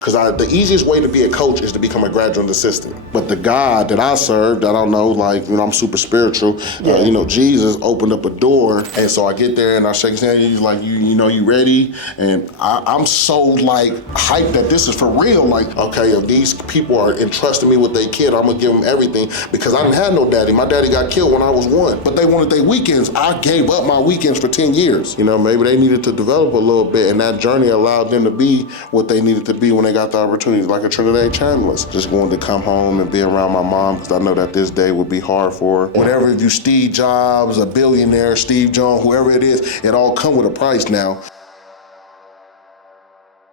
Because the easiest way to be a coach is to become a graduate assistant. But the God that I served, I don't know, like, I'm super spiritual. Jesus opened up a door. And so I get there and I shake his hand. He's like, you ready? And I'm so like hyped that this is for real. Like, okay, if these people are entrusting me with their kid, I'm gonna give them everything, because I didn't have no daddy. My daddy got killed when I was 1, but they wanted their weekends. I gave up my weekends for 10 years. Maybe they needed to develop a little bit, and that journey allowed them to be what they needed to be when they got the opportunity, like a Trinidad Chandler's. Just wanted to come home and be around my mom, because I know that this day would be hard for her. Whatever, if you Steve Jobs, a billionaire, Steve Jones, whoever it is, it all come with a price now.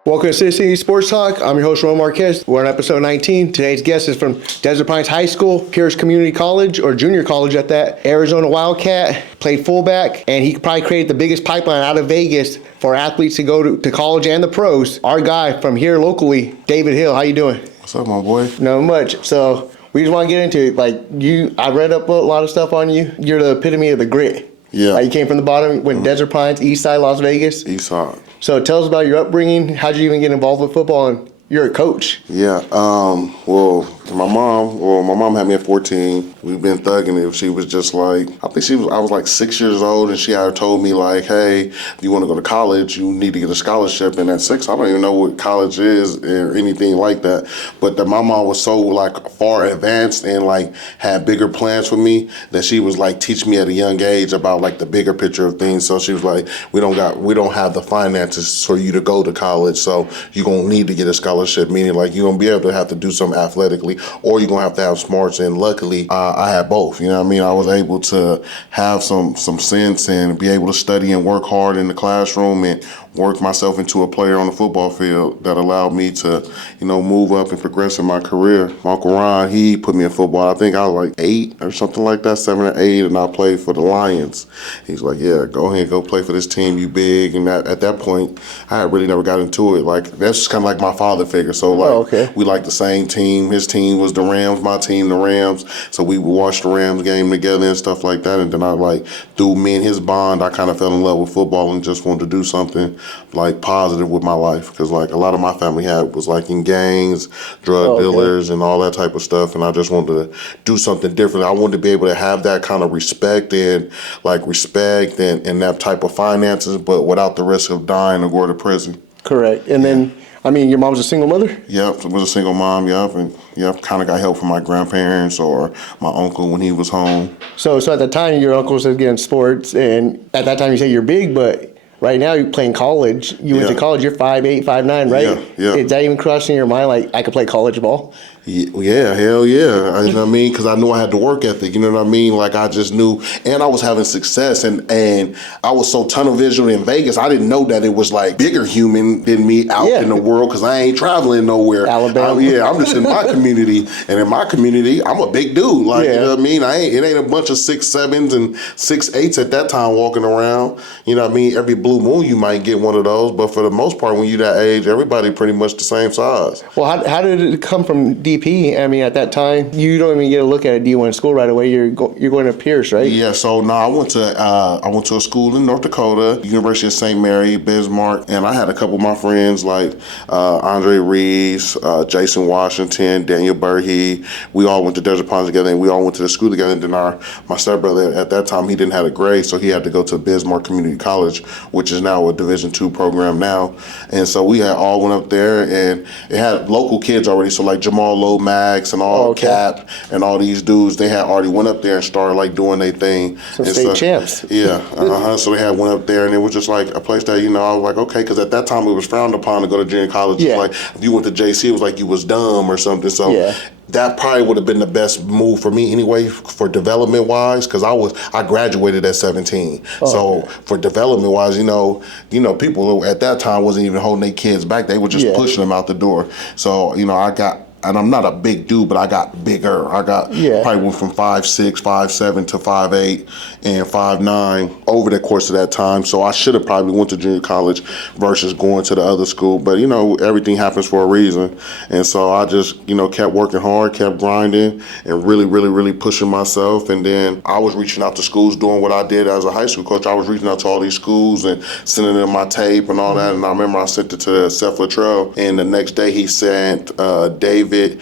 Welcome to City Sports Talk. I'm your host, Ron Marquez. We're on episode 19. Today's guest is from Desert Pines High School, Pierce Community College, or junior college at that, Arizona Wildcat, played fullback, and he probably created the biggest pipeline out of Vegas for athletes to go to college and the pros. Our guy from here locally, David Hill. How you doing? What's up, my boy? Not much. So we just want to get into it. Like I read up a lot of stuff on you. You're the epitome of the grit. Yeah. Like you came from the bottom, went Desert Pines, East Side, Las Vegas. East Side. So tell us about your upbringing. How'd you even get involved with football? And you're a coach. Yeah. My mom had me at 14. We've been thugging it. She was just like, I was like 6 years old, and she had told me like, hey, if you want to go to college, you need to get a scholarship. And at 6, I don't even know what college is or anything like that. But my mom was so like far advanced and like had bigger plans for me that she was like teaching me at a young age about like the bigger picture of things. So she was like, we don't have the finances for you to go to college, so you're gonna need to get a scholarship, meaning like you're gonna be able to have to do something athletically, or you're gonna have to have smarts. And luckily I had both. I was able to have some sense and be able to study and work hard in the classroom and work myself into a player on the football field that allowed me to, move up and progress in my career. My Uncle Ron, he put me in football. I think I was like 8 or something like that, 7 or 8, and I played for the Lions. He's like, yeah, go ahead, go play for this team, you big. And at that point, I had really never got into it. Like, that's just kind of like my father figure. So, we like the same team. His team was the Rams, my team, the Rams. So we would watch the Rams game together and stuff like that. And then through me and his bond, I kind of fell in love with football and just wanted to do something like positive with my life, because like a lot of my family was like in gangs, drug dealers, and all that type of stuff, and I just wanted to do something different. I wanted to be able to have that kind of respect and that type of finances, but without the risk of dying or going to prison. Correct. And then, your mom's a single mother? Yep, was a single mom, and kind of got help from my grandparents or my uncle when he was home. So at the time, your uncle was getting sports, and at that time you say you're big, but right now you're playing college. You went to college, you're 5'8", 5'9", right? Yeah. Is that even crossing your mind, like, I could play college ball? Yeah, hell yeah. You know what I mean? Because I knew I had the work ethic, you know what I mean? Like, I just knew, and I was having success, and I was so tunnel vision in Vegas, I didn't know that it was like bigger human than me out in the world, because I ain't traveling nowhere. Alabama. I'm just in my community, and in my community, I'm a big dude. Like, you know what I mean? It ain't a bunch of 6'7" and 6'8" at that time walking around. You know what I mean? Every blue moon you might get one of those, but for the most part, when you're that age, everybody pretty much the same size. Well, how did it come from DP? At that time, you don't even get a look at a D1 school right away. You're going to Pierce, right? Yeah. So I went to a school in North Dakota, University of St. Mary, Bismarck, and I had a couple of my friends like Andre Reeves, Jason Washington, Daniel Burhey. We all went to Desert Pines together, and we all went to the school together. And then my stepbrother at that time, he didn't have a grade, so he had to go to Bismarck Community College, which is now a Division II program now. And so we all went up there, and it had local kids already. So like Jamal Lomax and all Cap and all these dudes, they had already went up there and started like doing their thing. Some state champs. Yeah. So they had went up there, and it was just like a place that, I was like, okay, because at that time it was frowned upon to go to junior college. Yeah. Like if you went to JC, it was like you was dumb or something. So that probably would have been the best move for me anyway, for development wise, because I graduated at 17. For development wise, people at that time wasn't even holding their kids back. They were just pushing them out the door. So, and I'm not a big dude, but I got bigger. I got probably went from 5'6", 5'7" to 5'8" and 5'9" over the course of that time. So I should have probably went to junior college versus going to the other school. But, everything happens for a reason. And so I just, kept working hard, kept grinding, and really, really, really pushing myself. And then I was reaching out to schools, doing what I did as a high school coach. I was reaching out to all these schools and sending them my tape and all that. And I remember I sent it to Seth Luttrell. And the next day he sent David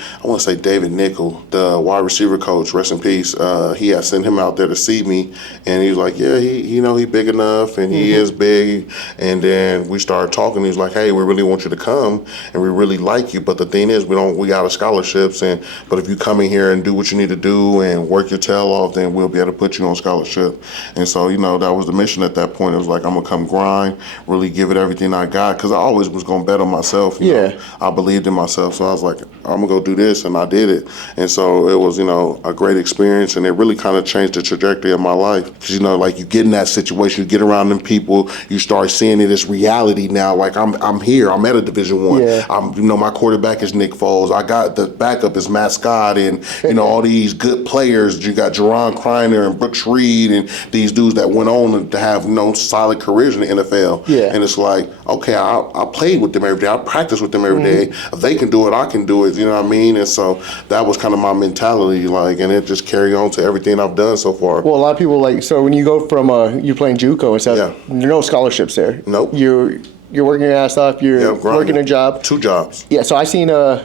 Nickel, the wide receiver coach, rest in peace. He had sent him out there to see me. And he was like, yeah, he big enough, and he is big. And then we started talking. He was like, hey, we really want you to come, and we really like you. But the thing is, we got scholarships, but if you come in here and do what you need to do and work your tail off, then we'll be able to put you on scholarship. And so, that was the mission at that point. It was like, I'm gonna come grind, really give it everything I got, because I always was gonna bet on myself. You know? I believed in myself, so I was like, I'm gonna go do this, and I did it. And so it was, a great experience, and it really kind of changed the trajectory of my life. Because like you get in that situation, you get around them people, you start seeing it as reality now. Like I'm here, I'm at a Division I. I'm, my quarterback is Nick Foles. I got the backup is Matt Scott, and all these good players. You got Jerron Kreiner and Brooks Reed, and these dudes that went on to have solid careers in the NFL. And it's like, okay, I played with them every day. I practiced with them every day. If they can do it, I can do it. You know what I mean? And so that was kind of my mentality, and it just carried on to everything I've done so far. Well, a lot of people so when you go from you playing JUCO and stuff, there are no scholarships there. Nope. You're working your ass off. You're working a job. 2 jobs. Yeah. So I seen I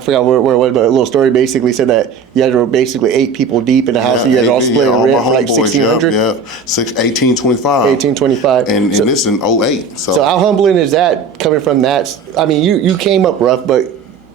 forgot where it was, but a little story basically said that you guys were basically 8 people deep in the house, and you guys all split rent for like $1,600. $1,825. And this in 08. So how humbling is that coming from that? I mean, you came up rough, but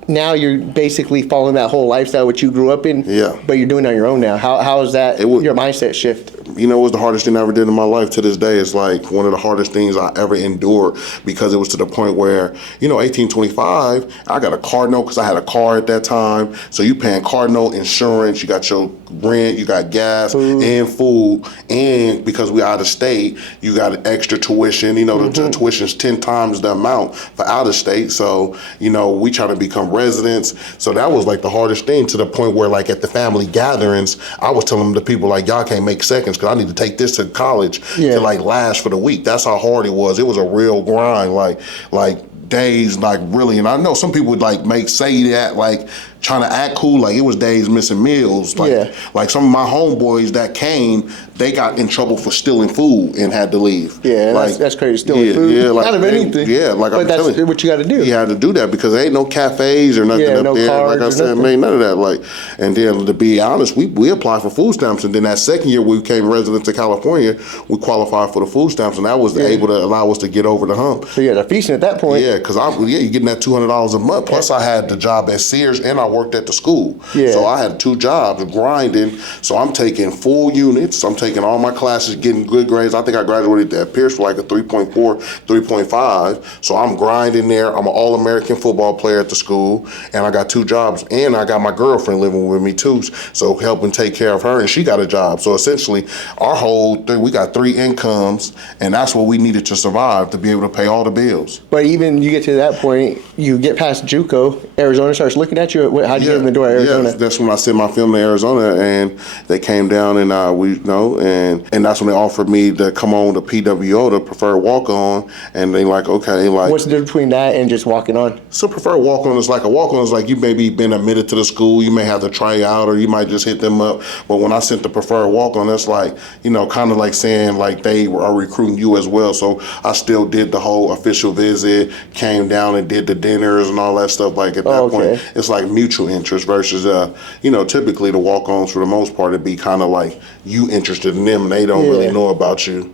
now you're basically following that whole lifestyle which you grew up in. But you're doing it on your own now. How is that your mindset shift? It was the hardest thing I ever did in my life. To this day, it's like one of the hardest things I ever endured, because it was to the point where, 1825, I got a car note because I had a car at that time. So you paying car note, insurance, you got your rent, you got gas and food, and because we out of state, you got extra tuition. The tuition's 10 times the amount for out of state. So, we try to become residents. So that was like the hardest thing, to the point where like at the family gatherings, I was telling the people like, y'all can't make seconds because I need to take this to college to last for the week. That's how hard it was. It was a real grind, like days, really. And I know some people would say that trying to act cool, like it was days missing meals. Like some of my homeboys that came, they got in trouble for stealing food and had to leave. That's crazy, stealing food. Out of anything. But that's what you got to do. You had to do that because there ain't no cafes or nothing up there. Like I said, man, none of that. And then to be honest, we applied for food stamps, and then that second year we became residents of California, we qualified for the food stamps, and that was able to allow us to get over the hump. So you had a feasting at that point. Because you're getting that $200 a month. Plus I had the job at Sears, and I worked at the school. So I had 2 jobs grinding. So I'm taking full units. I'm taking all my classes, getting good grades. I think I graduated at Pierce for a 3.4, 3.5. So I'm grinding there. I'm an All-American football player at the school, and I got 2 jobs, and I got my girlfriend living with me too. So helping take care of her, and she got a job. So essentially, our whole thing, we got 3 incomes, and that's what we needed to survive, to be able to pay all the bills. But even you get to that point, you get past JUCO, Arizona starts looking at you. How do you get in the door at Arizona? Yeah, that's when I sent my film to Arizona, and they came down, and and that's when they offered me to come on to PWO, the preferred walk-on, and they okay, what's the difference between that and just walking on? So preferred walk-on is like a walk-on is like you maybe been admitted to the school, you may have to try out, or you might just hit them up. But when I sent the preferred walk-on, that's kind of like saying they are recruiting you as well. So I still did the whole official visit, came down and did the dinners and all that stuff. At that point, it's like mutual interest versus typically the walk-ons for the most part, it'd be kind of you interested in them and they don't really know about you.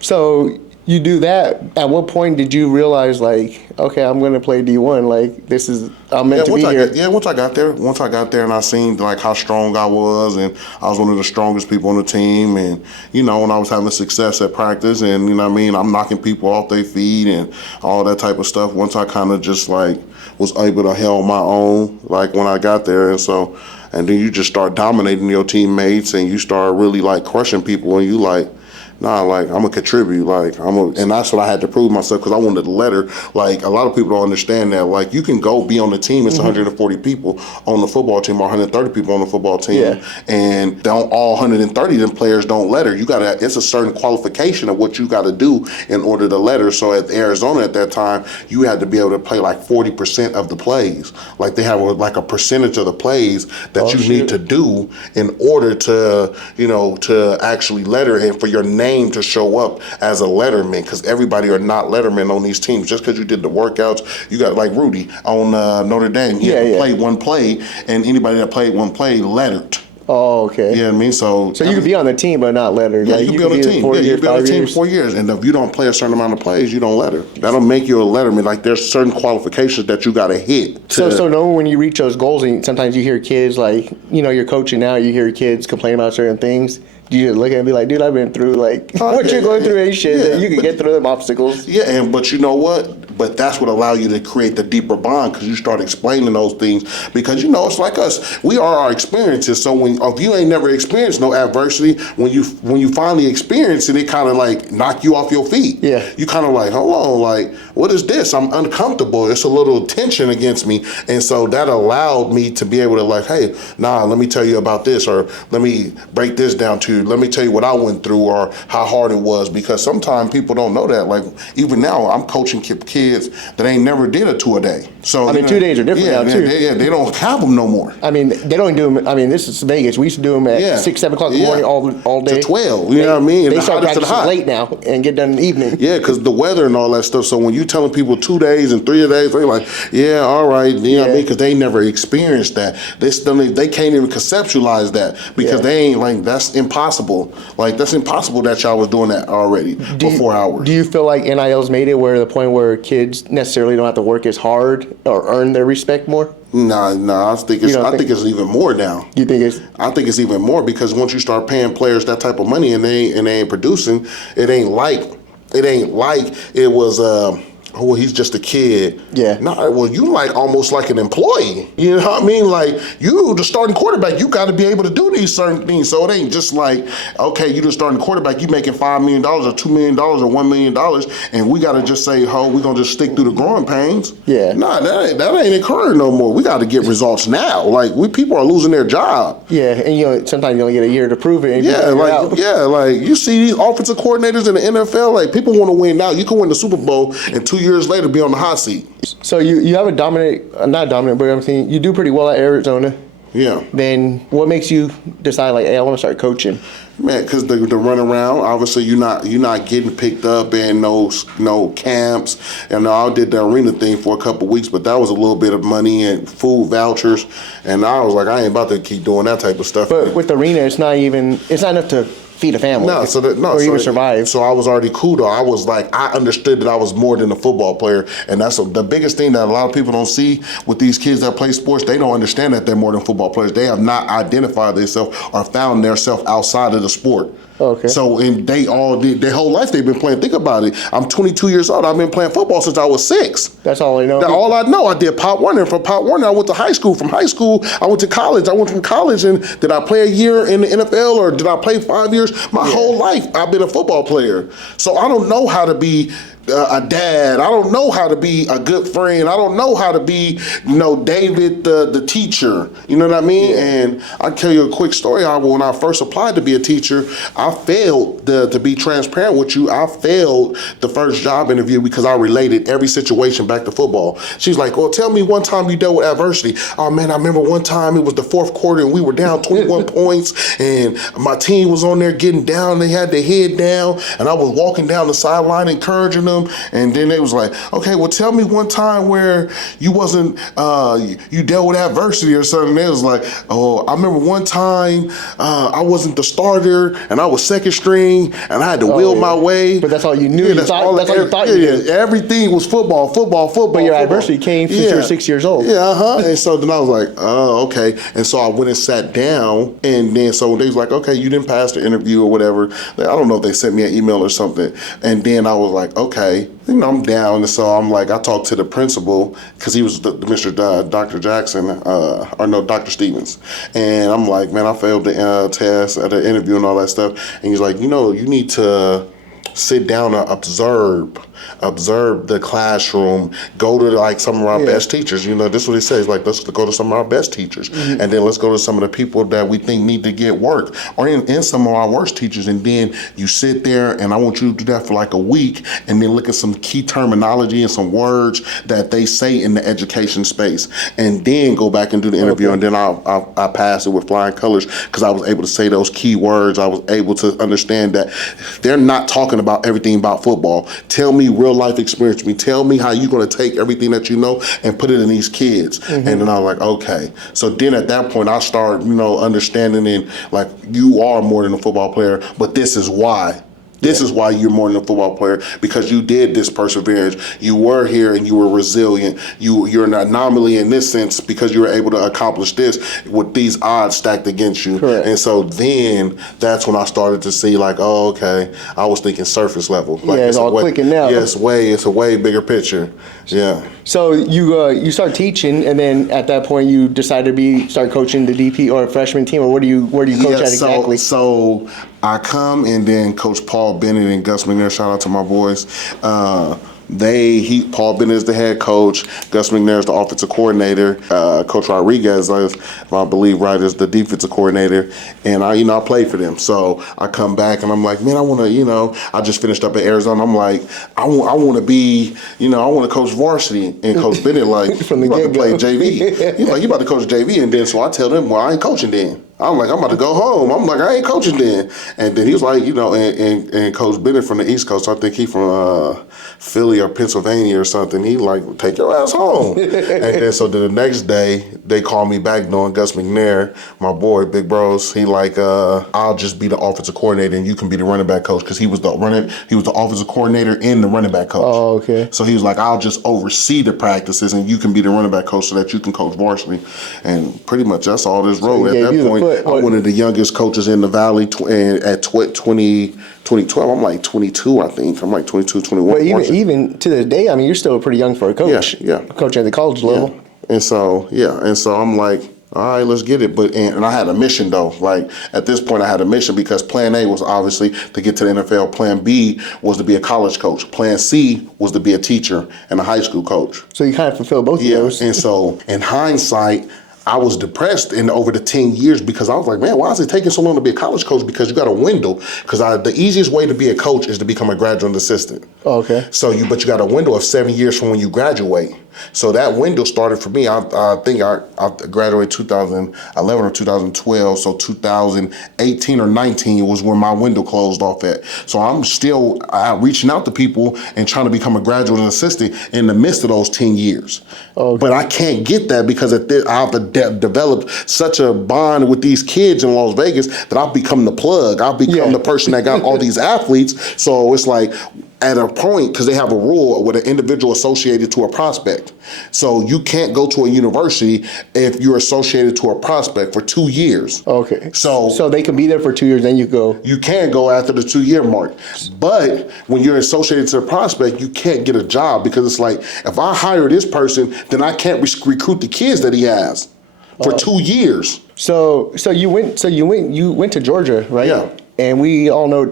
So you do that. At what point did you realize okay, I'm going to play D1? This is, I'm meant to be here. Once I got there and I seen how strong I was, and I was one of the strongest people on the team, and when I was having success at practice, and I'm knocking people off their feet and all that type of stuff. Once I kind of just was able to held my own when I got there, and then you just start dominating your teammates, and you start really crushing people, and you Nah, like I'm gonna contribute. And that's what I had to prove myself because I wanted the letter. Like a lot of people don't understand that. Like you can go be on the team. It's 140 people on the football team, or 130 people on the football team, and don't all 130 of them players don't letter. You gotta. It's a certain qualification of what you got to do in order to letter. So at Arizona at that time, you had to be able to play like 40% of the plays. Like they have like a percentage of the plays that you need to do in order to to actually letter and for your name to show up as a letterman, because everybody are not lettermen on these teams. Just because you did the workouts, you got like Rudy on Notre Dame. He had to play one play, and anybody that played one play lettered. Oh, okay. Yeah, I mean, so you could be on the team but not lettered. Yeah, like, you can be on the team. Yeah, you can be on the team 4 years, and if you don't play a certain amount of plays, you don't letter. That'll make you a letterman. Like there's certain qualifications that you got to hit. So knowing when you reach those goals, and sometimes you hear kids like, you're coaching now, you hear kids complain about certain things. You just look at it and be like, dude, I've been through what you're going through ain't shit. Yeah. You can get through them obstacles. Yeah, but you know what? But that's what allow you to create the deeper bond, because you start explaining those things. Because it's like us. We are our experiences. So if you ain't never experienced no adversity, when you finally experience it, it kind of like knock you off your feet. Yeah. You kind of like, hold on, like, what is this? I'm uncomfortable. It's a little tension against me. And so that allowed me to be able to like, hey, let me tell you about this, or let me break this down to you. Let me tell you what I went through or how hard it was, because sometimes people don't know that. Like even now, I'm coaching kids that ain't never did a 2-a-day. So 2 days are different now too. They don't have them no more. I mean, they don't do them. I mean, this is Vegas. We used to do them at 6, 7 o'clock in the morning all day. To 12. You know what I mean? They start practicing late now and get done in the evening. Yeah, because the weather and all that stuff. So when you telling people 2 days and 3 days, they're like, yeah, all right. You know what I mean? Because they never experienced that. They can't even conceptualize that, because they ain't like, that's impossible. Like that's impossible that y'all was doing that already for 4 hours. Do you feel like NIL's made it where the point where kids necessarily don't have to work as hard or earn their respect more? Nah. I think it's even more now. You think it's? I think it's even more, because once you start paying players that type of money and they ain't producing, it ain't like it was. Oh, he's just a kid. Yeah. No, well, you like almost like an employee. You know what I mean? Like you, the starting quarterback, you got to be able to do these certain things. So it ain't just like, okay, you the starting quarterback, you making $5 million or $2 million or $1 million, and we got to just say, we gonna just stick through the growing pains. Yeah. Nah, that ain't occurring no more. We got to get results now. Like people are losing their job. Yeah, and sometimes you only get a year to prove it. And like you see these offensive coordinators in the NFL. Like people want to win now. You can win the Super Bowl and 2 years later be on the hot seat. So you have not dominant, but I'm saying you do pretty well at Arizona. Yeah. Then what makes you decide like, hey, I want to start coaching? Man, because the run around, obviously you're not getting picked up in no camps. And I did the arena thing for a couple of weeks, but that was a little bit of money and food vouchers, and I was like, I ain't about to keep doing that type of stuff. But with the arena, it's not enough to feed a family. Or even survive. So I was already cool though. I was like, I understood that I was more than a football player, and that's the biggest thing that a lot of people don't see with these kids that play sports. They don't understand that they're more than football players. They have not identified themselves or found themselves outside of the sport. Okay. So, and they all did, their whole life they've been playing. Think about it. I'm 22 years old. I've been playing football since I was 6. That's all I know. That's all I know. I did Pop Warner. From Pop Warner, I went to high school. From high school, I went to college. I went from college, and did I play a year in the NFL or did I play 5 years? My whole life, I've been a football player. So I don't know how to be a dad. I don't know how to be a good friend. I don't know how to be, David the teacher. You know what I mean? Yeah. And I'll tell you a quick story. When I first applied to be a teacher, I failed, to be transparent with you, I failed the first job interview because I related every situation back to football. She's like, well, tell me one time you dealt with adversity. Oh, man, I remember one time it was the fourth quarter and we were down 21 points and my team was on there getting down. They had their head down and I was walking down the sideline encouraging them. And then they was like, okay, well, tell me one time where you wasn't, you dealt with adversity or something. They was like, oh, I remember one time I wasn't the starter and I was second string and I had to will my way. But that's all you knew. Yeah, that's all you thought you knew. Everything was football. But your adversity came since you were 6 years old. Yeah, And so then I was like, oh, okay. And so I went and sat down, and then so they was like, okay, you didn't pass the interview or whatever. I don't know if they sent me an email or something. And then I was like, okay. okay, I'm down. And so I'm like, I talked to the principal because he was Mr. Dr. Jackson, Dr. Stevens. And I'm like, man, I failed the test at the interview and all that stuff. And he's like, you need to sit down and observe the classroom, go to like some of our best teachers. This is what he says, like, let's go to some of our best teachers, and then let's go to some of the people that we think need to get work, or in some of our worst teachers, and then you sit there, and I want you to do that for like a week, and then look at some key terminology and some words that they say in the education space, and then go back and do the interview, and then I pass it with flying colors because I was able to say those key words. I was able to understand that they're not talking about everything about football. Tell me real life experience. Tell me how you're going to take everything that you know and put it in these kids. And then I was like, okay. So then at that point, I start, understanding and like, you are more than a football player, but this is why. This is why you're more than a football player, because you did this perseverance. You were here and you were resilient. You're an anomaly in this sense because you were able to accomplish this with these odds stacked against you. Correct. And so then that's when I started to see like, oh, okay, I was thinking surface level. Like, it's all clicking now. Yeah, it's a way bigger picture. Yeah. So you start teaching, and then at that point you decide to start coaching the DP or freshman team, or where do you coach at exactly? So I come, and then Coach Paul Bennett and Gus McNair, shout out to my boys. Paul Bennett is the head coach. Gus McNair is the offensive coordinator. Coach Rodriguez, I believe, is the defensive coordinator. And I played for them. So I come back and I'm like, man, I want to, I just finished up at Arizona. I'm like, I want to be, I want to coach varsity. And Coach Bennett like, from the you about to get-go. play JV. He's like, you about to coach JV. And then so I tell them, well, I ain't coaching then. I'm like, I'm about to go home. I'm like, I ain't coaching then. And then he was like, and Coach Bennett from the East Coast, I think he from Philly or Pennsylvania or something. He like, take your ass home. And then so the next day, they called me back knowing Gus McNair, my boy, Big Bros. He like, I'll just be the offensive coordinator and you can be the running back coach, because he was the offensive coordinator and the running back coach. Oh, okay. So he was like, I'll just oversee the practices and you can be the running back coach so that you can coach varsity. And pretty much that's all this road. At that point, I'm one of the youngest coaches in the Valley, and at 2012, I'm like 22, I think. I'm like 22, 21. But even to this day, I mean, you're still pretty young for a coach. Yeah. Coaching at the college level. Yeah. And so I'm like, all right, let's get it. But and I had a mission though. Like at this point, I had a mission because Plan A was obviously to get to the NFL. Plan B was to be a college coach. Plan C was to be a teacher and a high school coach. So you kind of fulfilled both of those. And so in hindsight, I was depressed over the 10 years because I was like, man, why is it taking so long to be a college coach? Because you got a window. Because the easiest way to be a coach is to become a graduate assistant. Oh, okay. But you got a window of 7 years from when you graduate. So that window started for me. I think I graduated 2011 or 2012. So 2018 or 19 was when my window closed off at. So I'm still reaching out to people and trying to become a graduate assistant in the midst of those 10 years. Okay. But I can't get that because I've developed such a bond with these kids in Las Vegas that I've become the plug. I've become the person that got all these athletes. So it's like, at a point, because they have a rule with an individual associated to a prospect. So you can't go to a university if you're associated to a prospect for 2 years. Okay. So they can be there for 2 years, then you go. You can go after the 2 year mark. But when you're associated to a prospect, you can't get a job because it's like, if I hire this person, then I can't recruit the kids that he has for 2 years. So you went to Georgia, right? Yeah. And we all know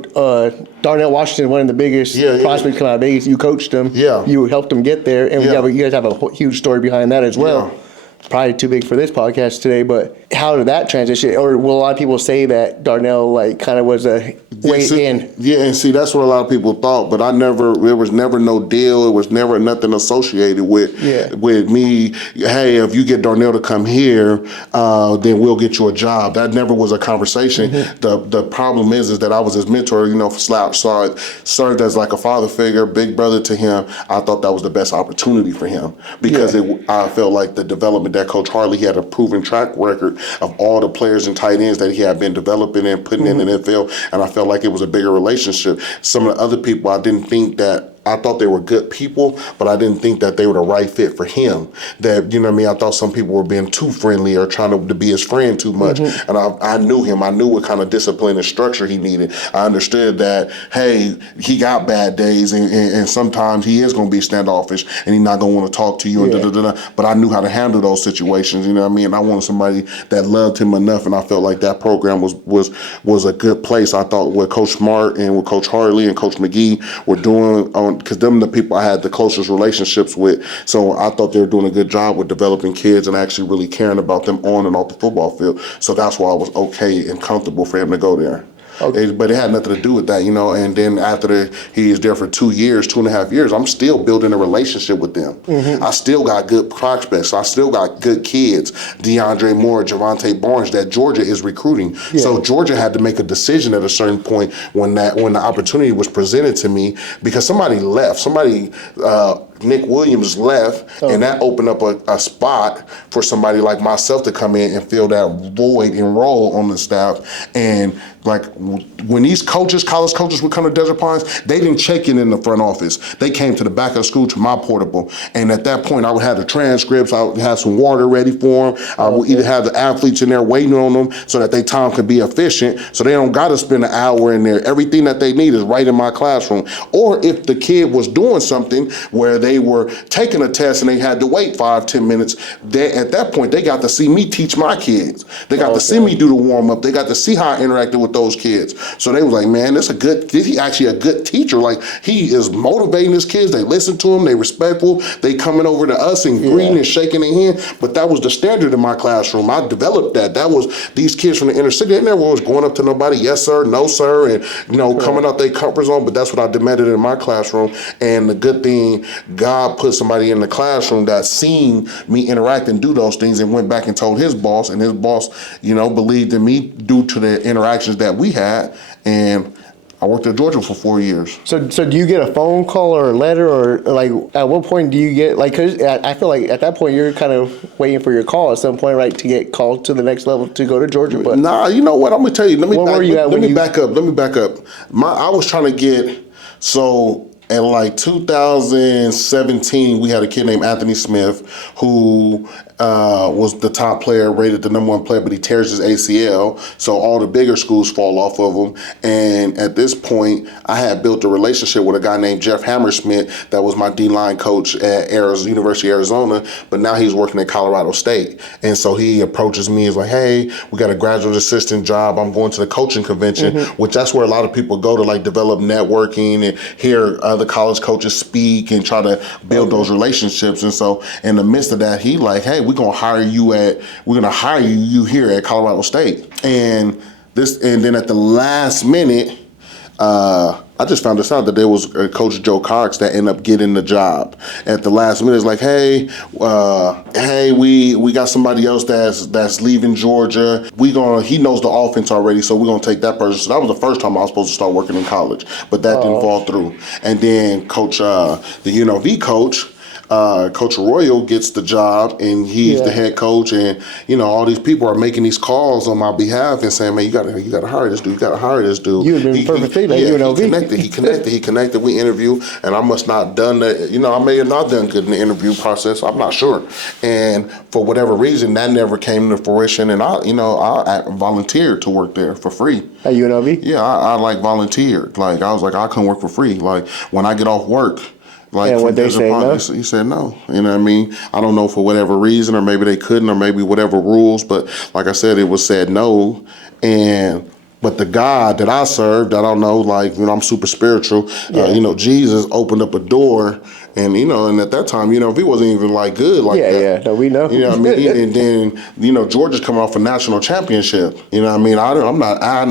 Darnell Washington, one of the biggest prospects coming out of Vegas. You coached him. Yeah. You helped him get there, and you guys have a huge story behind that as well. Yeah. Probably too big for this podcast today, but how did that transition? Or will a lot of people say that Darnell kind of was a way in? Yeah, and see, that's what a lot of people thought, but there was never no deal. It was never nothing associated with me. Hey, if you get Darnell to come here, then we'll get you a job. That never was a conversation. Mm-hmm. The problem is that I was his mentor, for Slap, so I served as like a father figure, big brother to him. I thought that was the best opportunity for him because I felt like the development that Coach Harley had a proven track record of all the players and tight ends that he had been developing and putting in the NFL, and I felt like it was a bigger relationship. Some of the other people, I didn't think that I thought they were good people, but I didn't think that they were the right fit for him. That, you know what I mean? I thought some people were being too friendly or trying to be his friend too much. And I knew him. I knew what kind of discipline and structure he needed. I understood that, hey, he got bad days and sometimes he is going to be standoffish and he's not going to want to talk to you. And but I knew how to handle those situations, you know what I mean? And I wanted somebody that loved him enough, and I felt like that program was a good place. I thought what Coach Smart and what Coach Harley and Coach McGee were doing, because them the people I had the closest relationships with. So I thought they were doing a good job with developing kids and actually really caring about them on and off the football field. So that's why I was okay and comfortable for him to go there. Okay. But it had nothing to do with that, you know. And then after he is there for 2 years, 2.5 years, I'm still building a relationship with them. I still got good prospects. I still got good kids. DeAndre Moore, Javante Barnes, that Georgia is recruiting. So Georgia had to make a decision at a certain point when the opportunity was presented to me, because somebody left. Nick Williams left, and that opened up a spot for somebody like myself to come in and fill that void and role on the staff. And like when these coaches, college coaches would come to Desert Pines, they didn't check in the front office. They came to the back of the school to my portable. And at that point, I would have the transcripts, I would have some water ready for them. I would either have the athletes in there waiting on them so that their time could be efficient, so they don't got to spend an hour in there. Everything that they need is right in my classroom. Or if the kid was doing something where they were taking a test and they had to wait 5-10 minutes, at that point, they got to see me teach my kids. They got to see me do the warm-up. They got to see how I interacted with those kids. So they was like, man, he's actually a good teacher. Like, he is motivating his kids. They listen to him. They respectful. They coming over to us and greeting and shaking their hand. But that was the standard in my classroom. I developed that. That was these kids from the inner city. They never was going up to nobody, yes, sir, no, sir, and, you know, coming out their comfort zone. But that's what I demanded in my classroom. And the good thing, God put somebody in the classroom that seen me interact and do those things and went back and told his boss, and his boss, you know, believed in me due to the interactions that we had. And I worked at Georgia for 4 years. So do you get a phone call or a letter, or like at what point do you get, like, cause I feel like at that point you're kind of waiting for your call at some point, right, to get called to the next level to go to Georgia? But nah, you know what? I'm gonna tell you. Let me back up. I was trying to get in like 2017, we had a kid named Anthony Smith who was the top player, rated the #1 player, but he tears his ACL. So all the bigger schools fall off of him. And at this point, I had built a relationship with a guy named Jeff Hammersmith that was my D-line coach at University of Arizona, but now he's working at Colorado State. And so he approaches me, is like, hey, we got a graduate assistant job. I'm going to the coaching convention, which that's where a lot of people go to like develop networking and hear other college coaches speak and try to build those relationships. And so in the midst of that, he like, hey, we're gonna hire you here at Colorado State. And then at the last minute, I just found this out that there was Coach Joe Cox that ended up getting the job. At the last minute, it's like, hey, we got somebody else that's leaving Georgia. He knows the offense already, so we're gonna take that person. So that was the first time I was supposed to start working in college, but that didn't fall through. And then Coach, the UNLV coach, Coach Arroyo gets the job, and he's the head coach, and you know all these people are making these calls on my behalf and saying, "Man, you gotta hire this dude. You gotta hire this dude." You would have been perfect fit at UNLV. He connected. We interviewed, and I must not done that. You know, I may have not done good in the interview process. I'm not sure, and for whatever reason, that never came to fruition. And I volunteered to work there for free at UNLV. Yeah, I like volunteered. Like I was like, I couldn't work for free. Like when I get off work. Like, and what they say, no? He said no. You know what I mean? I don't know for whatever reason, or maybe they couldn't, or maybe whatever rules. But like I said, it was said no. But the God that I served, I don't know, like, you know, I'm super spiritual. Jesus opened up a door, and and at that time, if he wasn't even like good like that. Yeah, no, we know. You know what I mean? And then, Georgia's coming off a national championship. You know what I mean? I didn't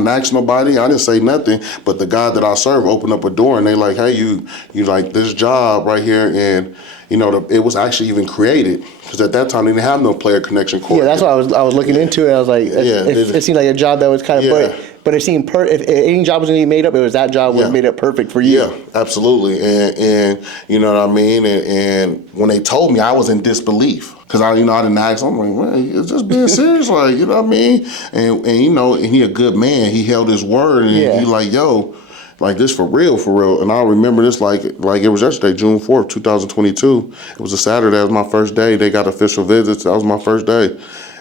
ask nobody. I didn't say nothing. But the God that I serve opened up a door, and they like, hey, you like this job right here, and it was actually even created because at that time they didn't have no player connection court. Yeah, that's what I was looking into it. I was like, it seemed like a job that was kind of, but it seemed if any job was going to be made up, it was that job was made up perfect for you. Yeah, absolutely, and you know what I mean. And when they told me, I was in disbelief because I didn't ask. I'm like, man, is this being serious? Like, you know what I mean? And he a good man. He held his word, and he like, yo. like this for real, for real. And I remember this like it was yesterday, June 4th, 2022. It was a Saturday. That was my first day. They got official visits. That was my first day.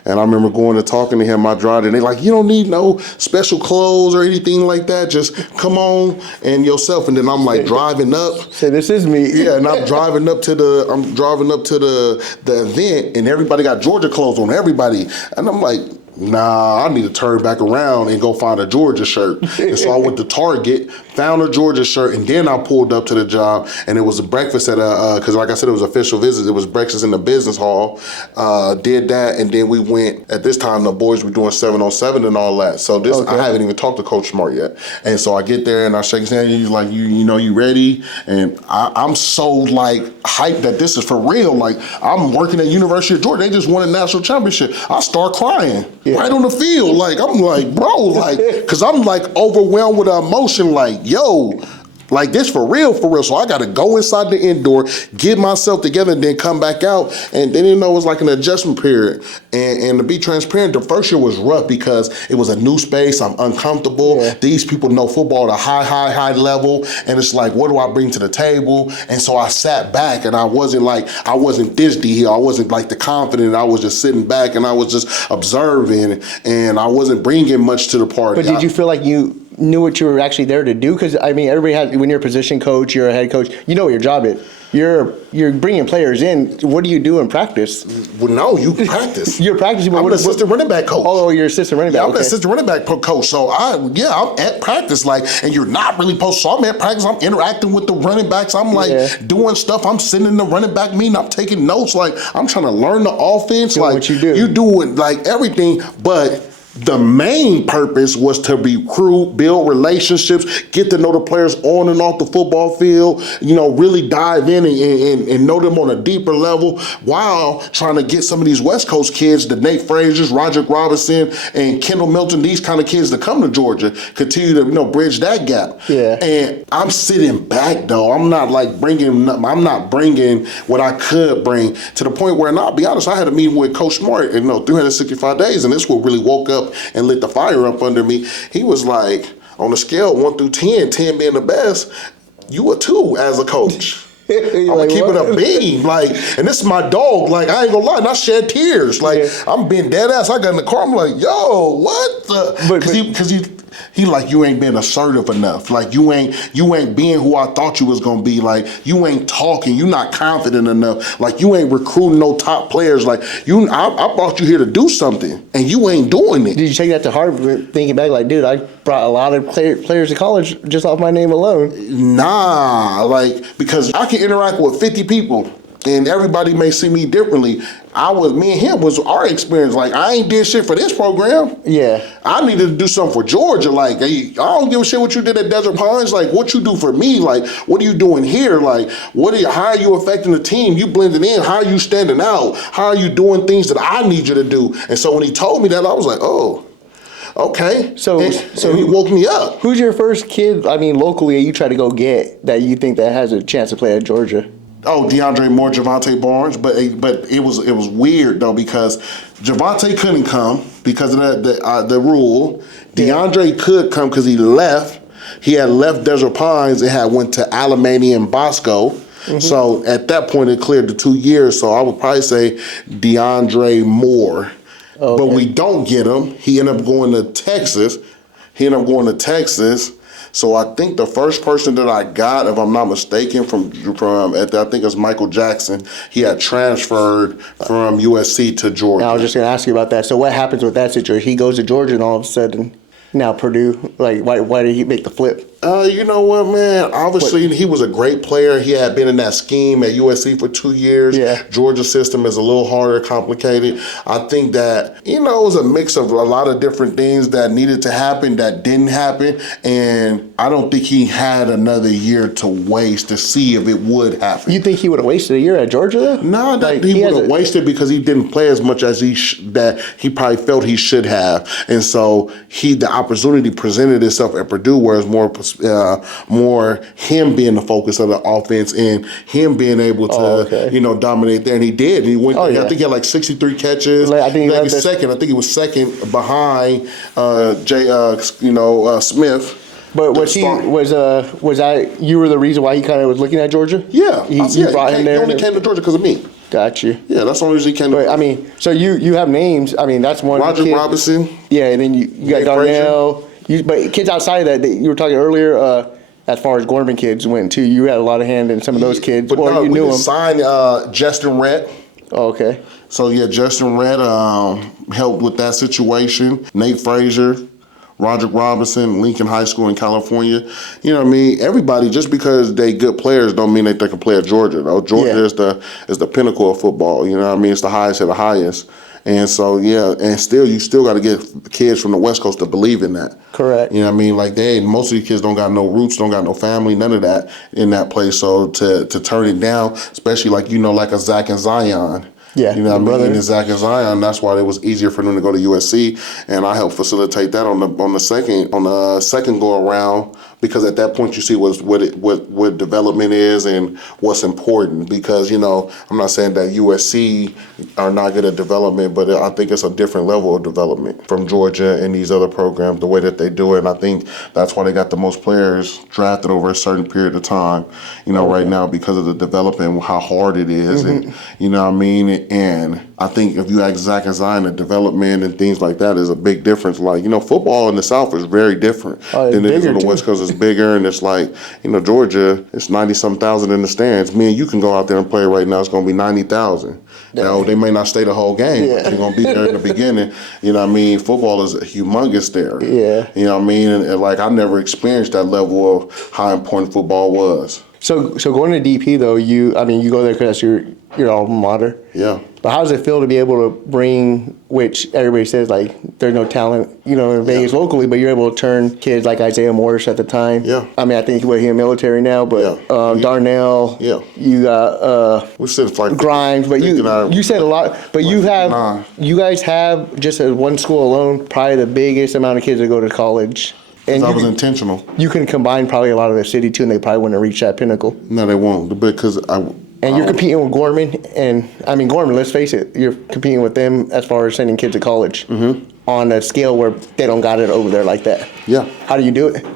And I remember going and talking to him. I drive, and they like, you don't need no special clothes or anything like that. Just come on and yourself. And then I'm like driving up. Say, this is me. Yeah, and I'm driving up to the event, and everybody got Georgia clothes on. Everybody, and I'm like, nah, I need to turn back around and go find a Georgia shirt. And so I went to Target, found a Georgia shirt, and then I pulled up to the job, and it was a breakfast at because like I said, it was official visit. It was breakfast in the business hall. Did that, and then we went. At this time, the boys were doing 7-on-7 and all that. So this, I haven't even talked to Coach Smart yet. And so I get there and I shake his hand. And he's like, you ready? And I'm so like hyped that this is for real. Like I'm working at University of Georgia. They just won a national championship. I start crying. Yeah. Right on the field, like I'm like, bro, like, cause I'm like overwhelmed with emotion, like, yo, like this for real, for real. So I gotta go inside the indoor, get myself together, and then come back out. And then it was like an adjustment period. And to be transparent, the first year was rough because it was a new space. I'm uncomfortable. Yeah. These people know football at a high level, and it's like, what do I bring to the table? And so I sat back, and I wasn't Disney here. I wasn't like the confident. I was just sitting back, and I was just observing, and I wasn't bringing much to the party. But did you feel like you knew what you were actually there to do? Because I mean, everybody has, when you're a position coach, you're a head coach, you know what your job is. You're bringing players in. What do you do in practice? Well, no, you practice. You're practicing. I'm an assistant running back coach. Oh, you're assistant running back. Yeah, I'm an assistant running back coach. So I'm at practice, like, and you're not really supposed. So I'm at practice. I'm interacting with the running backs. I'm like doing stuff. I'm sitting in the running back meeting. I'm taking notes. Like I'm trying to learn the offense. Doing like what you do. You do it like everything, but the main purpose was to recruit, build relationships, get to know the players on and off the football field, really dive in and know them on a deeper level while trying to get some of these West Coast kids, the Nate Frazier's, Roger Robinson, and Kendall Milton, these kind of kids to come to Georgia, continue to, bridge that gap. Yeah. And I'm sitting back though. I'm not bringing what I could bring to the point where, and I'll be honest, I had a meeting with Coach Smart in 365 days, and this what really woke up and lit the fire up under me. He was like, on a scale 1 through 10, 10 being the best, you a 2 as a coach. I'm gonna keep it a beam, and this is my dog. Like I ain't gonna lie, and I shed tears. I'm being dead ass. I got in the car. I'm like, yo, what the? Because he like, you ain't been assertive enough. Like you ain't being who I thought you was gonna be. Like you ain't talking. You not confident enough. Like you ain't recruiting no top players. Like I brought you here to do something, and you ain't doing it. Did you take that to heart, thinking back, like, dude, I brought a lot of players to college just off my name alone? Nah, because I can interact with 50 people. And everybody may see me differently. Me and him was our experience. Like, I ain't did shit for this program. Yeah. I needed to do something for Georgia. Like, I don't give a shit what you did at Desert Pines. Like, what you do for me. Like, what are you doing here? Like, how are you affecting the team? You blending in. How are you standing out? How are you doing things that I need you to do? And so when he told me that, I was like, oh, okay. So he woke me up. Who's your first kid, locally, you try to go get that you think that has a chance to play at Georgia? Oh, DeAndre Moore, Javante Barnes, but it was weird though because Javante couldn't come because of the rule. DeAndre could come because he left. He had left Desert Pines and had went to Alamany and Bosco. Mm-hmm. So at that point it cleared the 2 years. So I would probably say DeAndre Moore. Okay. But we don't get him. He ended up going to Texas. So I think the first person that I got, if I'm not mistaken, from I think it was Michael Jackson. He had transferred from USC to Georgia. I was just going to ask you about that. So what happens with that situation? He goes to Georgia and all of a sudden, now Purdue, why did he make the flip? You know what, man? Obviously, he was a great player. He had been in that scheme at USC for 2 years. Yeah. Georgia system is a little harder, complicated. I think that, it was a mix of a lot of different things that needed to happen that didn't happen. And I don't think he had another year to waste to see if it would happen. You think he would have wasted a year at Georgia? No, he would have wasted because he didn't play as much as that he probably felt he should have. And so the opportunity presented itself at Purdue, whereas more him being the focus of the offense and him being able to dominate there, and he did. He went. I think he had 63 catches. I think he was second. I think he was second behind Smith. But was that you were the reason why he kind of was looking at Georgia? Yeah. You brought him there? He only came to Georgia because of me. Got you. Yeah, that's the only reason he came to But, I mean, so you have names. I mean, that's one Roger kid. Robinson. Yeah, and then you got Darnell. But kids outside of that, you were talking earlier, as far as Gorman kids went, too, you had a lot of hand in some of those kids. But or no, you we knew them. signed Justin Rhett. Oh, okay. So, yeah, Justin Rhett helped with that situation. Nate Frazier, Roger Robinson, Lincoln High School in California. You know what I mean? Everybody, just because they good players don't mean that they can play at Georgia. Though. Georgia is the pinnacle of football. You know what I mean? It's the highest of the highest. And so, yeah, and you still got to get kids from the West Coast to believe in that. Correct. You know what I mean? Like, most of these kids don't got no roots, don't got no family, none of that in that place. So to turn it down, especially like a Zach and Zion. Yeah, you know what I mean? brother. And Zach and Zion, that's why it was easier for them to go to USC, and I helped facilitate that on the second go around, because at that point you see what development is and what's important. Because I'm not saying that USC are not good at development, but I think it's a different level of development from Georgia and these other programs, the way that they do it. And I think that's why they got the most players drafted over a certain period of time. Right now, because of the development, how hard it is, and you know what I mean. And I think if you ask Zach and Zion, the development and things like that is a big difference. Like, football in the South is very different than it is on the West Coast. It's bigger, and it's like, Georgia, it's 90-some thousand in the stands. Me and you can go out there and play right now. It's going to be 90,000. They may not stay the whole game. But they're going to be there in the beginning. You know what I mean? Football is humongous there. Yeah. You know what I mean? And like, I never experienced that level of how important football was. So going to DP though, you go there because that's your alma mater. Yeah. But how does it feel to be able to bring, which everybody says like there's no talent, in Vegas locally, but you're able to turn kids like Isaiah Morris at the time. Yeah. I mean, I think he's in the military now, but Darnell. Yeah. You got we said like Grimes, but you said a lot. But you guys have just as one school alone probably the biggest amount of kids that go to college. And that was intentional. You can combine probably a lot of the city too, and they probably wouldn't reach that pinnacle. No, they won't, because And you're competing with Gorman, and Gorman, let's face it, you're competing with them as far as sending kids to college on a scale where they don't got it over there like that. Yeah. How do you do it?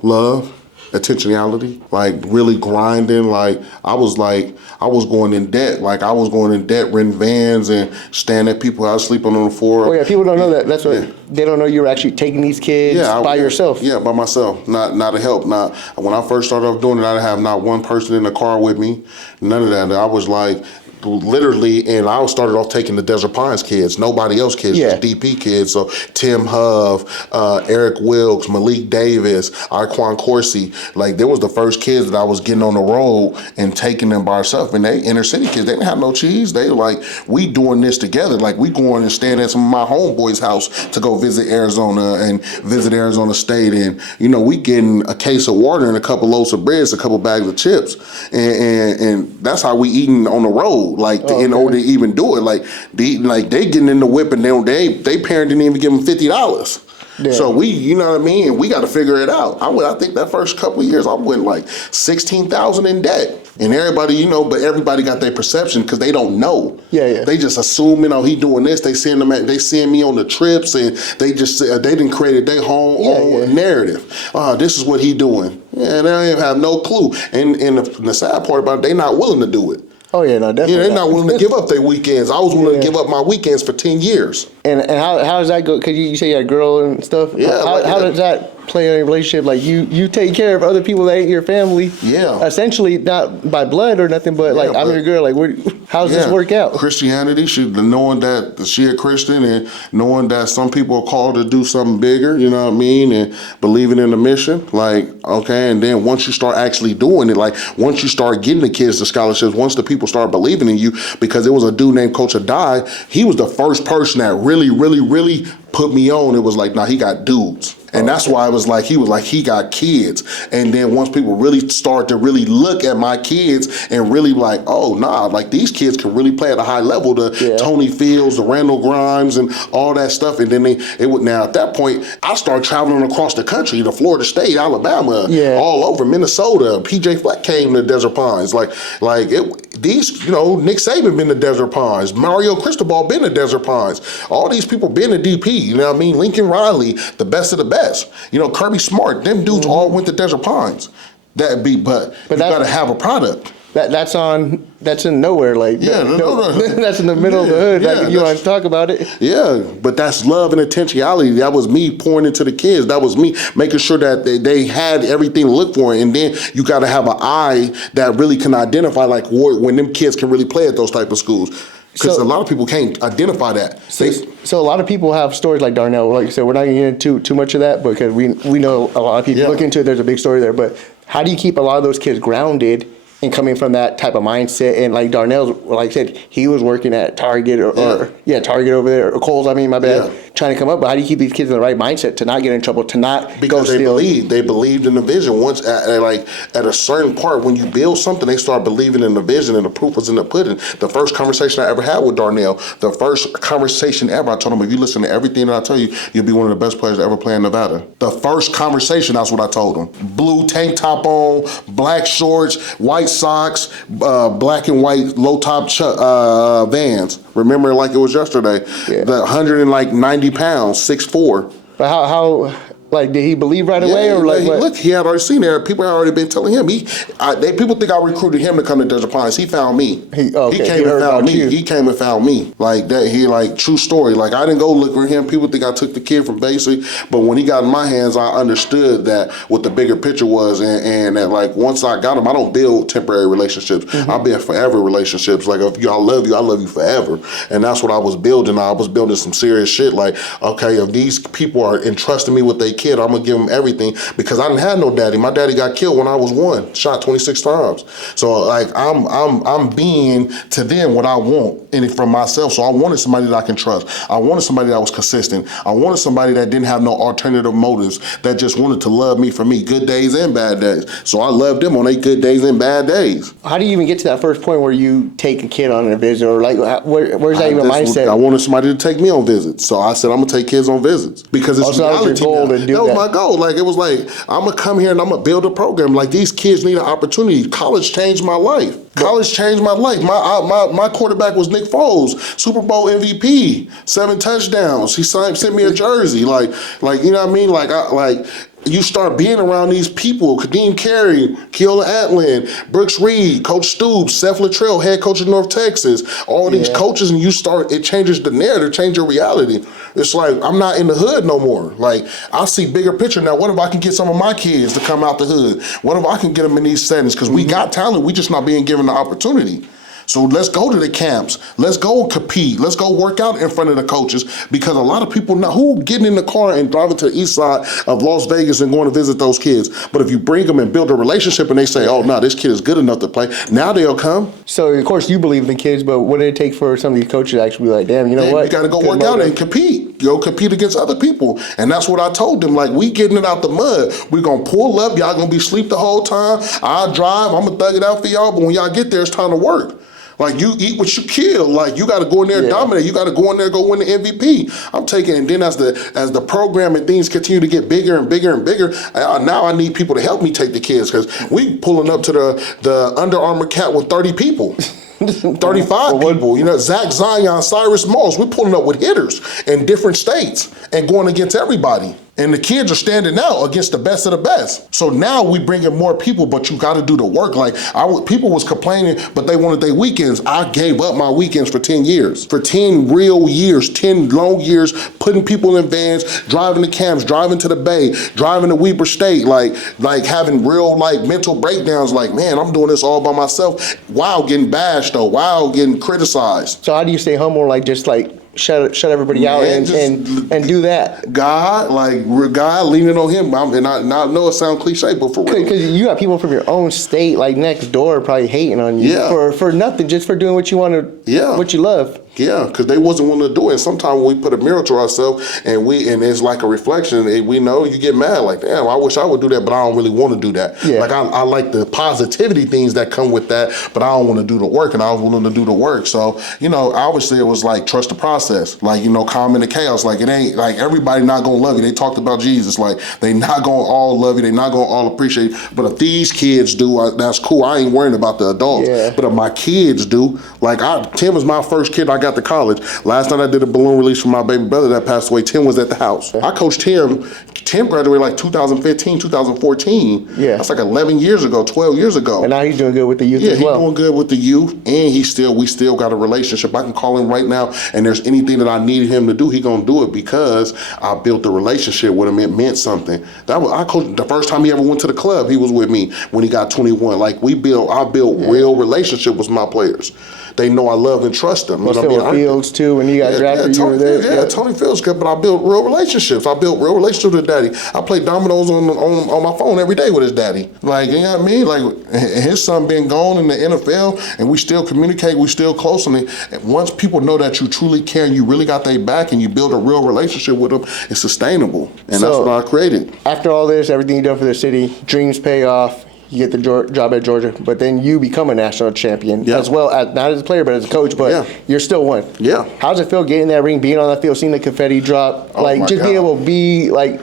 Love, intentionality, like really grinding. Like I was going in debt. Like I was going in debt, renting vans and staying at people's house, sleeping on the floor. Oh yeah, people don't know that. That's what they don't know. You were actually taking these kids by yourself. Yeah, by myself. Not a help. Not when I first started off doing it, I didn't have not one person in the car with me. None of that. I was like, literally, and I started off taking the Desert Pines kids, nobody else kids, just DP kids. So Tim Hove, Eric Wilkes, Malik Davis, Iquan Corsi, like they was the first kids that I was getting on the road and taking them by ourselves. And they inner city kids, they didn't have no cheese. They like, we doing this together. Like we going and staying at some of my homeboys' house to go visit Arizona and visit Arizona State. And we getting a case of water and a couple loaves of bread, a couple bags of chips, and that's how we eating on the road. In order to even do it, they getting in the whip and they parent didn't even give them $50. Yeah. So we, what I mean, we got to figure it out. I think that first couple of years I went like $16,000 in debt. And everybody, but everybody got their perception because they don't know. Yeah. They just assume, he doing this. They seeing me on the trips, and they didn't create their own narrative. This is what he doing. Yeah, they don't even have no clue. And the sad part about it, they not willing to do it. Oh yeah, no, definitely. Yeah, they're not willing to give up their weekends. I was willing to give up my weekends for 10 years. And how does that go? Because you say you had a girl and stuff. Yeah. How does that play in a relationship? Like you take care of other people that ain't your family. Yeah. Essentially, not by blood or nothing, but I'm your girl. Like, how's this work out? Christianity, knowing that she a Christian and knowing that some people are called to do something bigger, you know what I mean, and believing in the mission. Like, okay, and then once you start actually doing it, like once you start getting the kids the scholarships, once the people start believing in you, because there was a dude named Coach Adai, he was the first person that really put me on. It was like, he got dudes. And that's why he got kids. And then once people really start to really look at my kids and really like, these kids can really play at a high level, Tony Fields, the Randall Grimes and all that stuff. And then now at that point, I started traveling across the country, to Florida State, Alabama, all over Minnesota. PJ Fleck came to Desert Pines. these, Nick Saban been to Desert Pines, Mario Cristobal been to Desert Pines, all these people been to DP, you know what I mean? Lincoln Riley, the best of the best, Kirby Smart, them dudes all went to Desert Pines. But you got to have a product. That's in nowhere, like no. That's in the middle of the hood. Yeah, like, you want to talk about it? Yeah, but that's love and intentionality. That was me pouring into the kids. That was me making sure that they had everything to look for. And then you got to have an eye that really can identify like when them kids can really play at those type of schools. Because a lot of people can't identify that. So a lot of people have stories like Darnell. Like you said, we're not going to get into too much of that because we know a lot of people look into it. There's a big story there. But how do you keep a lot of those kids grounded and coming from that type of mindset? And like Darnell, like I said, he was working at Target or Target over there, or Kohl's, my bad, trying to come up. But how do you keep these kids in the right mindset to not get in trouble, to not because go steal? They believed in the vision. Once at a certain part, when you build something, they start believing in the vision, and the proof was in the pudding. The first conversation I ever had with Darnell, the first conversation ever, I told him, if you listen to everything that I tell you, you'll be one of the best players to ever play in Nevada. The first conversation, that's what I told him. Blue tank top on, black shorts, white socks, black and white low top Vans. Remember it like it was yesterday. The 190 pounds, 6'4". But how like, did he believe right away, or like what? Look, he had already seen that. People had already been telling him. People think I recruited him to come to Desert Pines. He found me. He came and found me. He came and found me. Like that. True story. Like, I didn't go look for him. People think I took the kid from basic, but when he got in my hands, I understood that what the bigger picture was, and that like once I got him, I don't build temporary relationships. I build forever relationships. Like, if I love you forever, and that's what I was building. I was building some serious shit. Like, okay, if these people are entrusting me with their kid, I'm gonna give them everything, because I didn't have no daddy. My daddy got killed when I was 1, shot 26 times. So like I'm being to them what I want in it from myself. So I wanted somebody that I can trust. I wanted somebody that was consistent. I wanted somebody that didn't have no alternative motives, that just wanted to love me for me, good days and bad days. So I loved them on their good days and bad days. How do you even get to that first point where you take a kid on a visit, or like where's that even mindset? I wanted somebody to take me on visits. So I said, I'm gonna take kids on visits, because it's reality. That was your goal to do that was my goal. Like, it was like, I'm gonna come here and I'm gonna build a program. Like, these kids need an opportunity. College changed my life. College changed my life. My quarterback was Nick Foles, Super Bowl MVP, 7 touchdowns. He sent me a jersey. Like you know what I mean? Like you start being around these people, Kadeem Carey, Keola Atlin, Brooks Reed, Coach Stoops, Seth Luttrell, head coach of North Texas, all these coaches, and it changes the narrative, change your reality. It's like, I'm not in the hood no more. Like, I see bigger picture now. What if I can get some of my kids to come out the hood? What if I can get them in these settings? Because we got talent, we just not being given the opportunity. So let's go to the camps. Let's go compete. Let's go work out in front of the coaches, because a lot of people now who getting in the car and driving to the east side of Las Vegas and going to visit those kids. But if you bring them and build a relationship and they say, oh, no, this kid is good enough to play, now they'll come. So, of course, you believe in the kids, but what did it take for some of these coaches to actually be like, damn, you know what? You got to go work out and compete. Go compete against other people. And that's what I told them. Like, we getting it out the mud. We're going to pull up. Y'all going to be asleep the whole time. I'll drive. I'm going to thug it out for y'all. But when y'all get there, it's time to work. Like, you eat what you kill. Like, you got to go in there and dominate. You got to go in there and go win the MVP. I'm taking, and then as the program and things continue to get bigger and bigger and bigger, now I need people to help me take the kids, because we pulling up to the Under Armour camp with 30 people. 35 people, Zach Zion, Cyrus Moss, we're pulling up with hitters in different states and going against everybody. And the kids are standing out against the best of the best. So now we bring in more people, but you got to do the work. Like, people was complaining, but they wanted their weekends. I gave up my weekends for 10 years. For 10 real years, 10 long years, putting people in vans, driving to camps, driving to the Bay, driving to Weber State, like having real mental breakdowns. Like, man, I'm doing this all by myself. Wow, getting bashed though. Wow, getting criticized. So how do you stay humble? Shut everybody out and do that. God leaning on him. And I know it sounds cliche, but for real. Because you got people from your own state, like next door, probably hating on you for nothing, just for doing what you want to, what you love. Yeah, because they wasn't willing to do it. And sometimes when we put a mirror to ourselves and it's like a reflection, we know you get mad like, damn, I wish I would do that, but I don't really want to do that. Yeah. Like I like the positivity things that come with that, but I don't want to do the work, and I was willing to do the work. So, obviously it was like trust the process. Like, calm in the chaos. Like it ain't like everybody not gonna love you. They talked about Jesus. Like they not gonna all love you. They not gonna all appreciate you. But if these kids do, that's cool. I ain't worrying about the adults. Yeah. But if my kids do, like Tim was my first kid I got to college. Last night I did a balloon release for my baby brother that passed away. Tim was at the house. I coached Tim. Tim graduated like 2015, 2014. Yeah. That's like 11 years ago, 12 years ago. And now he's doing good with the youth as well. Yeah, he's doing good with the youth, and we still got a relationship. I can call him right now, and there's anything that I needed him to do, he gonna do it because I built the relationship with him. It meant something. I coached the first time he ever went to the club. He was with me when he got 21. Like I built real relationship with my players. They know I love and trust them. Well, still Fields too. When you got drafted, you were there. Yeah, Tony Fields good, but I built real relationships. I built real relationships with Daddy. I play dominoes on my phone every day with his daddy. Like, you know what I mean? Like his son being gone in the NFL, and we still communicate. We still close. And once people know that you truly care and you really got their back, and you build a real relationship with them, it's sustainable. And that's what I created. After all this, everything you done for the city, dreams pay off. You get the job at Georgia, but then you become a national champion as well, not as a player, but as a coach, but you're still one. Yeah. How does it feel getting in that ring, being on that field, seeing the confetti drop, being able to be like,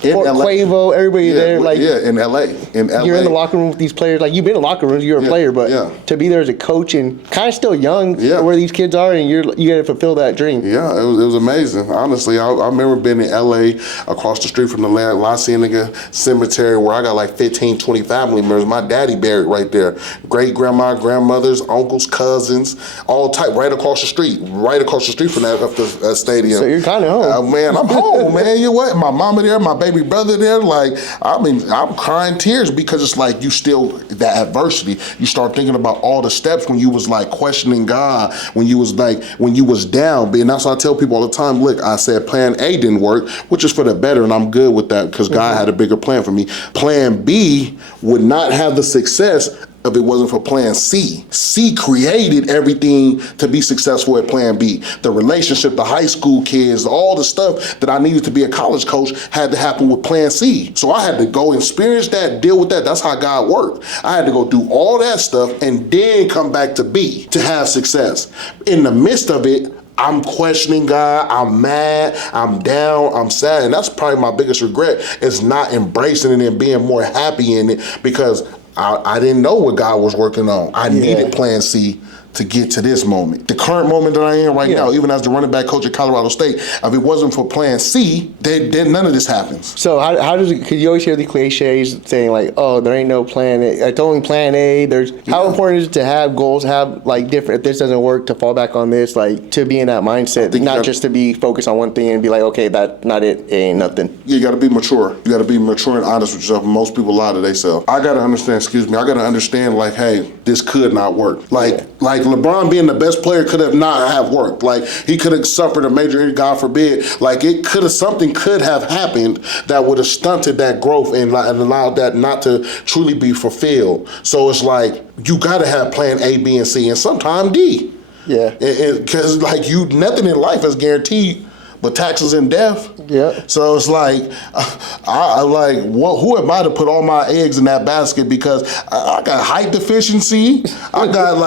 Quavo, everybody there, like in LA. You're in the locker room with these players. Like you've been in the locker rooms, you're a player, but to be there as a coach and kind of still young, where these kids are, and you got to fulfill that dream. Yeah, it was amazing. Honestly, I remember being in LA across the street from the La Cienega Cemetery, where I got like 15, 20 family members. My daddy buried right there. Great grandma, grandmothers, uncles, cousins, all type right across the street from that stadium. So you're kind of home. Man, I'm home, man. You what? My mama there, my baby brother there, like, I'm crying tears because it's like you still, that adversity, you start thinking about all the steps when you was like questioning God, when you was down. And that's what I tell people all the time. Look, I said plan A didn't work, which is for the better, and I'm good with that because God had a bigger plan for me. Plan B would not have the success if it wasn't for plan C. C created everything to be successful at plan B. The relationship, the high school kids, all the stuff that I needed to be a college coach had to happen with plan C. So I had to go experience that, deal with that. That's how God worked. I had to go do all that stuff and then come back to B to have success. In the midst of it, I'm questioning God, I'm mad, I'm down, I'm sad, and that's probably my biggest regret is not embracing it and being more happy in it because I didn't know what God was working on. I needed plan C to get to this moment. The current moment that I am right now, even as the running back coach at Colorado State, if it wasn't for plan C, then none of this happens. So how does it, because you always hear the cliches saying like, oh, there ain't no plan A. It's only plan A. How important is it to have goals, have like different, if this doesn't work, to fall back on this, like to be in that mindset, not just to be focused on one thing and be like, okay, that's not it, ain't nothing. You got to be mature. You got to be mature and honest with yourself. Most people lie to themselves. I got to understand, like, hey, this could not work. Like LeBron being the best player could have not have worked. Like he could have suffered a major injury, God forbid. Like something could have happened that would have stunted that growth and allowed that not to truly be fulfilled. So it's like you got to have plan A, B, and C, and sometimes D. Yeah. Because nothing in life is guaranteed but taxes and death. Yeah. So it's like, who am I to put all my eggs in that basket? Because I got height deficiency. I got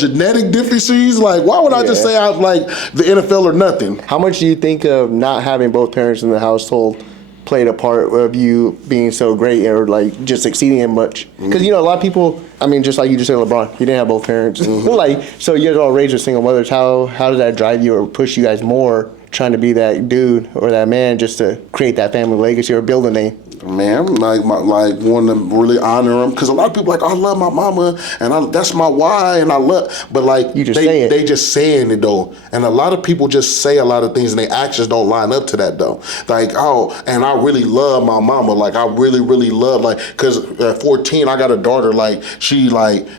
genetic deficiencies. Like, why would I just say I like the NFL or nothing? How much do you think of not having both parents in the household played a part of you being so great or like just succeeding in much? Because a lot of people, just like you just said, LeBron, he didn't have both parents. So you guys all raised with single mothers. How does that drive you or push you guys more trying to be that dude or that man just to create that family legacy or build a name? Man, wanting to really honor them, because a lot of people I love my mama and that's my why, and I love, but they just saying it though, and a lot of people just say a lot of things and their actions don't line up to that though. And I really love my mama, I really love, because at 14 I got a daughter,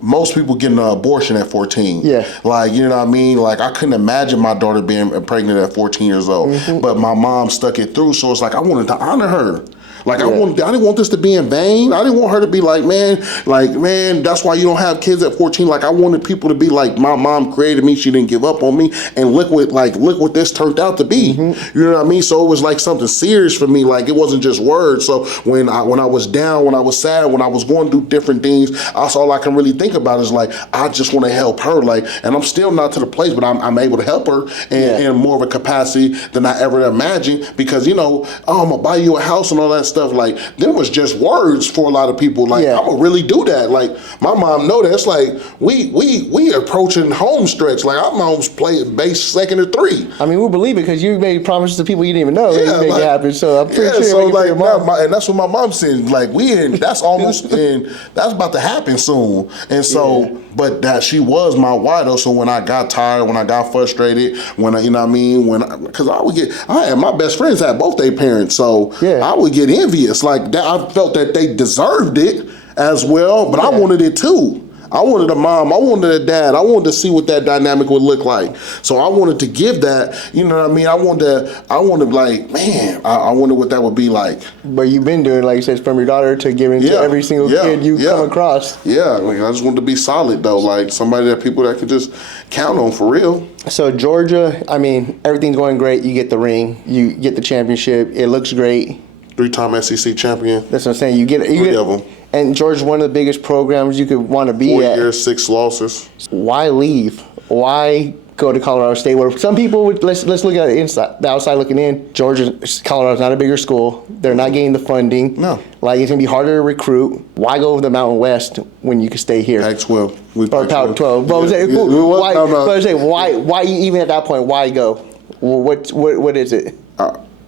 most people get an abortion at 14. Yeah. You know what I mean? I couldn't imagine my daughter being pregnant at 14 years old, but my mom stuck it through, so it's I wanted to honor her. Like I didn't want this to be in vain. I didn't want her to be like, man, that's why you don't have kids at 14. Like I wanted people to be like, my mom created me, she didn't give up on me, and look what this turned out to be. You know what I mean? So it was like something serious for me. Like it wasn't just words. So when I was down, when I was sad, when I was going through different things, that's all I can really think about is like, I just want to help her. Like, and I'm still not to the place, but I'm able to help her in more of a capacity than I ever imagined, because, oh, I'm gonna buy you a house and all that stuff. Like, there was just words for a lot of people. Like, I'm gonna really do that. Like, my mom know that. It's like, we approaching home stretch. Like, I'm almost playing base second or three. I mean, we believe it because you made promises to people you didn't even know. Yeah, you make it happen. So I'm pretty sure. So like, and that's what my mom said. Like, that's almost, and that's about to happen soon. And so, but that she was my why though. So when I got tired, when I got frustrated, when I, because I had my best friends had both their parents, so I would get envious. Like that, I felt that they deserved it as well, but I wanted it too. I wanted a mom, I wanted a dad, I wanted to see what that dynamic would look like. So I wanted to give that, you know what I mean? I wanted like, man, I wonder what that would be like. But you've been doing, like you said, from your daughter to giving to every single kid you come across. Yeah, like, I just wanted to be solid though, like somebody that people that could just count on for real. So Georgia, I mean, everything's going great. You get the ring, you get the championship, it looks great. 3-time SEC champion. That's what I'm saying. You get Three of them. And Georgia's one of the biggest programs you could want to be 4 at. 4 years, 6 losses. Why leave? Why go to Colorado State? Where some people would, let's look at the outside looking in. Colorado's not a bigger school. They're not getting the funding. No. Like, it's gonna be harder to recruit. Why go over the Mountain West when you can stay here? Pac-12. Or Pac-12. But I say, why even at that point? Why go? What is it?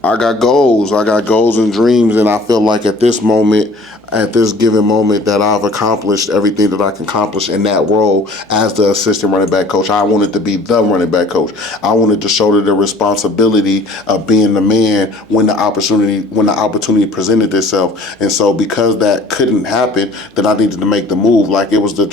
I got goals. I got goals and dreams, and I feel like at this given moment, that I've accomplished everything that I can accomplish in that role as the assistant running back coach. I wanted to be the running back coach. I wanted to shoulder the responsibility of being the man when the opportunity presented itself. And so because that couldn't happen, then I needed to make the move. Like, it was a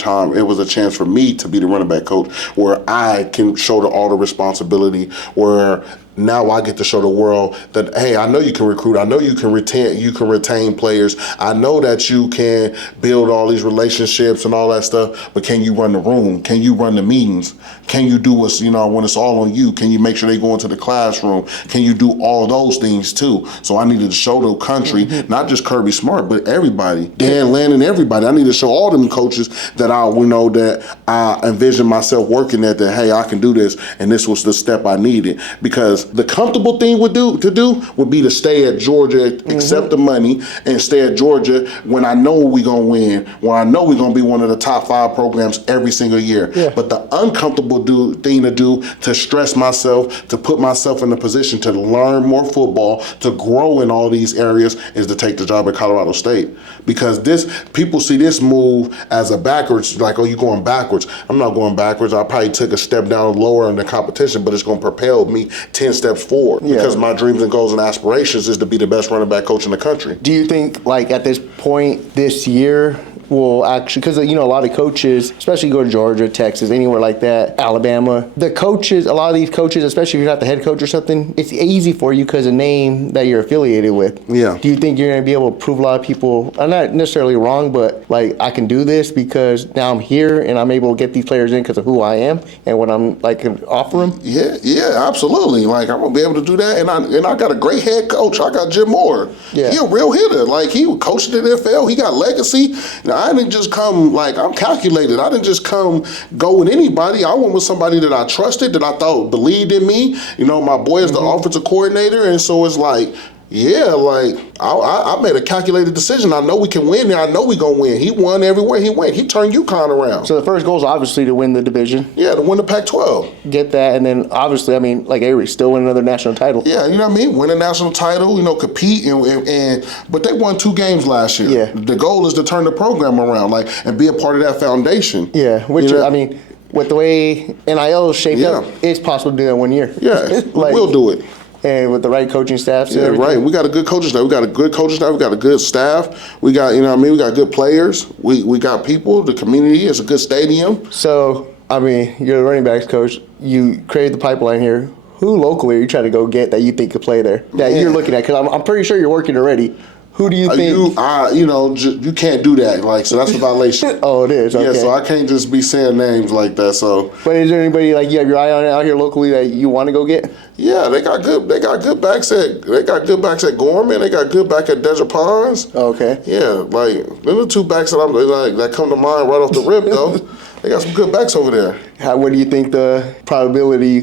chance for me to be the running back coach where I can shoulder all the responsibility, where now I get to show the world that, hey, I know you can recruit. I know you can retain players. I know that you can build all these relationships and all that stuff, but can you run the room? Can you run the meetings? Can you do what's, when it's all on you? Can you make sure they go into the classroom? Can you do all those things too? So I needed to show the country, not just Kirby Smart, but everybody, Dan Lannon, everybody. I need to show all them coaches that I envision myself working at, that, hey, I can do this, and this was the step I needed. Because the comfortable thing would be to stay at Georgia, accept the money, and stay at Georgia when I know we're going to win, when I know we're going to be one of the top 5 programs every single year. Yeah. But the uncomfortable thing to do, to stress myself, to put myself in a position to learn more football, to grow in all these areas, is to take the job at Colorado State. Because people see this move as a backwards, like, oh, you're going backwards. I'm not going backwards. I probably took a step down lower in the competition, but it's going to propel me 10 steps forward, because my dreams and goals and aspirations is to be the best running back coach in the country. Do you think, like, at this point this year, will actually, because a lot of coaches, especially go to Georgia, Texas, anywhere like that, Alabama, a lot of these coaches, especially if you're not the head coach or something, it's easy for you because of the name that you're affiliated with. Yeah. Do you think you're going to be able to prove a lot of people, I'm not necessarily wrong, but like, I can do this because now I'm here and I'm able to get these players in because of who I am and what I'm like can offer them? Yeah, absolutely. Like, I'm going to be able to do that. And I got a great head coach. I got Jim Moore. Yeah. He a real hitter. Like, he coached in the NFL. He got legacy. I didn't just come, like, I'm calculated. I didn't just go with anybody. I went with somebody that I trusted, that I thought believed in me. My boy is the offensive coordinator, and so it's like, I made a calculated decision. I know we can win there. I know we're going to win. He won everywhere he went. He turned UConn around. So the first goal is obviously to win the division. Yeah, to win the Pac-12. Get that, and then obviously, I mean, like Avery, still win another national title. Yeah, you know what I mean? Win a national title, compete, but they won 2 games last year. Yeah. The goal is to turn the program around, and be a part of that foundation. Yeah, which I mean, with the way NIL is shaped up, it's possible to do that 1 year. Yeah, we'll do it. And with the right coaching staff. Yeah, right. We got a good coaching staff. We got a good coaching staff. We got a good staff. We got, we got good players. We got people. The community is a good stadium. So, I mean, you're the running backs coach. You created the pipeline here. Who locally are you trying to go get that you think could play there? That you're looking at? Because I'm pretty sure you're working already. Who do you think? You can't do that. Like, so that's a violation. Oh, it is. Okay. Yeah, so I can't just be saying names like that. So, but is there anybody like you have your eye on out here locally that you want to go get? yeah, they got good backs at Gorman. They got good back at Desert Pines. Okay. Yeah, like them the two backs that come to mind right off the rip though. They got some good backs over there. What do you think the probability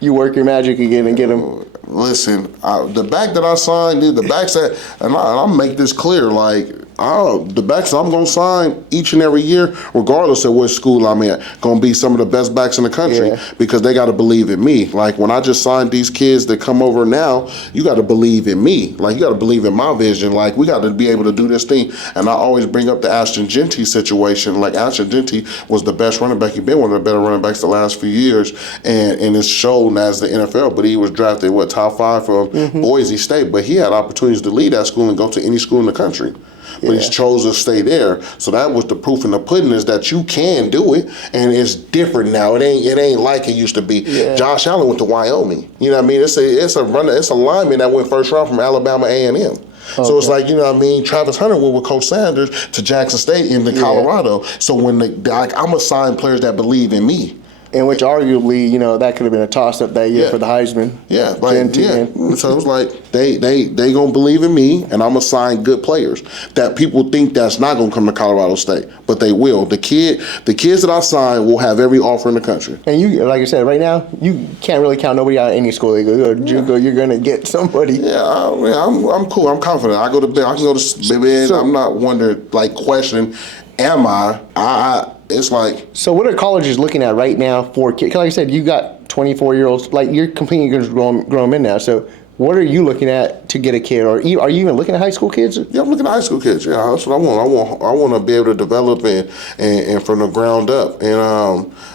you work your magic again and get them? Listen, the back that I signed, the backs that, and I'll make this clear, like, the backs I'm going to sign each and every year, regardless of what school I'm at, going to be some of the best backs in the country because they got to believe in me. Like, when I just signed these kids that come over now, you got to believe in me. Like, you got to believe in my vision. Like, we got to be able to do this thing. And I always bring up the Ashton Genty situation. Like, Ashton Genty was the best running back. He's been one of the better running backs the last few years. And it's shown as the NFL. But he was drafted, top 5 from Boise State. But he had opportunities to lead that school and go to any school in the country. But he chose to stay there. So that was the proof in the pudding is that you can do it, and it's different now. It ain't like it used to be. Yeah. Josh Allen went to Wyoming. You know what I mean? It's a lineman that went first round from Alabama A&M. Okay. So it's like, you know what I mean? Travis Hunter went with Coach Sanders to Jackson State into Colorado. So when I'm assigning players that believe in me. And which arguably, that could have been a toss-up that year for the Heisman. Yeah, So it was like they gonna believe in me, and I'm gonna sign good players that people think that's not gonna come to Colorado State, but they will. The kids that I sign will have every offer in the country. And you, like I said, right now you can't really count nobody out of any school. They go JUCO, you're gonna get somebody. Yeah, I'm cool. I'm confident. I can go to bed. So, I'm not one to questioning. Am I? It's like. So what are colleges looking at right now for kids? Like I said, you got 24-year-olds. Like you're competing against grown men now. So what are you looking at to get a kid? Or are you even looking at high school kids? Yeah, I'm looking at high school kids. Yeah, that's what I want. I want to be able to develop and from the ground up. And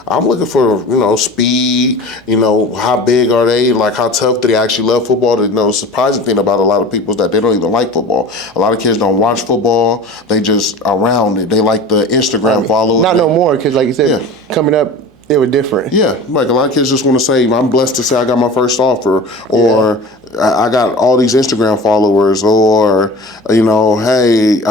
I'm looking for speed. How big are they? Like how tough do they actually love football? The surprising thing about a lot of people is that they don't even like football. A lot of kids don't watch football. They just around it. They like the Instagram followers. Not no more because, like you said, coming up. It was different. Yeah, like a lot of kids just want to say, I'm blessed to say I got my first offer, or I got all these Instagram followers, or, hey,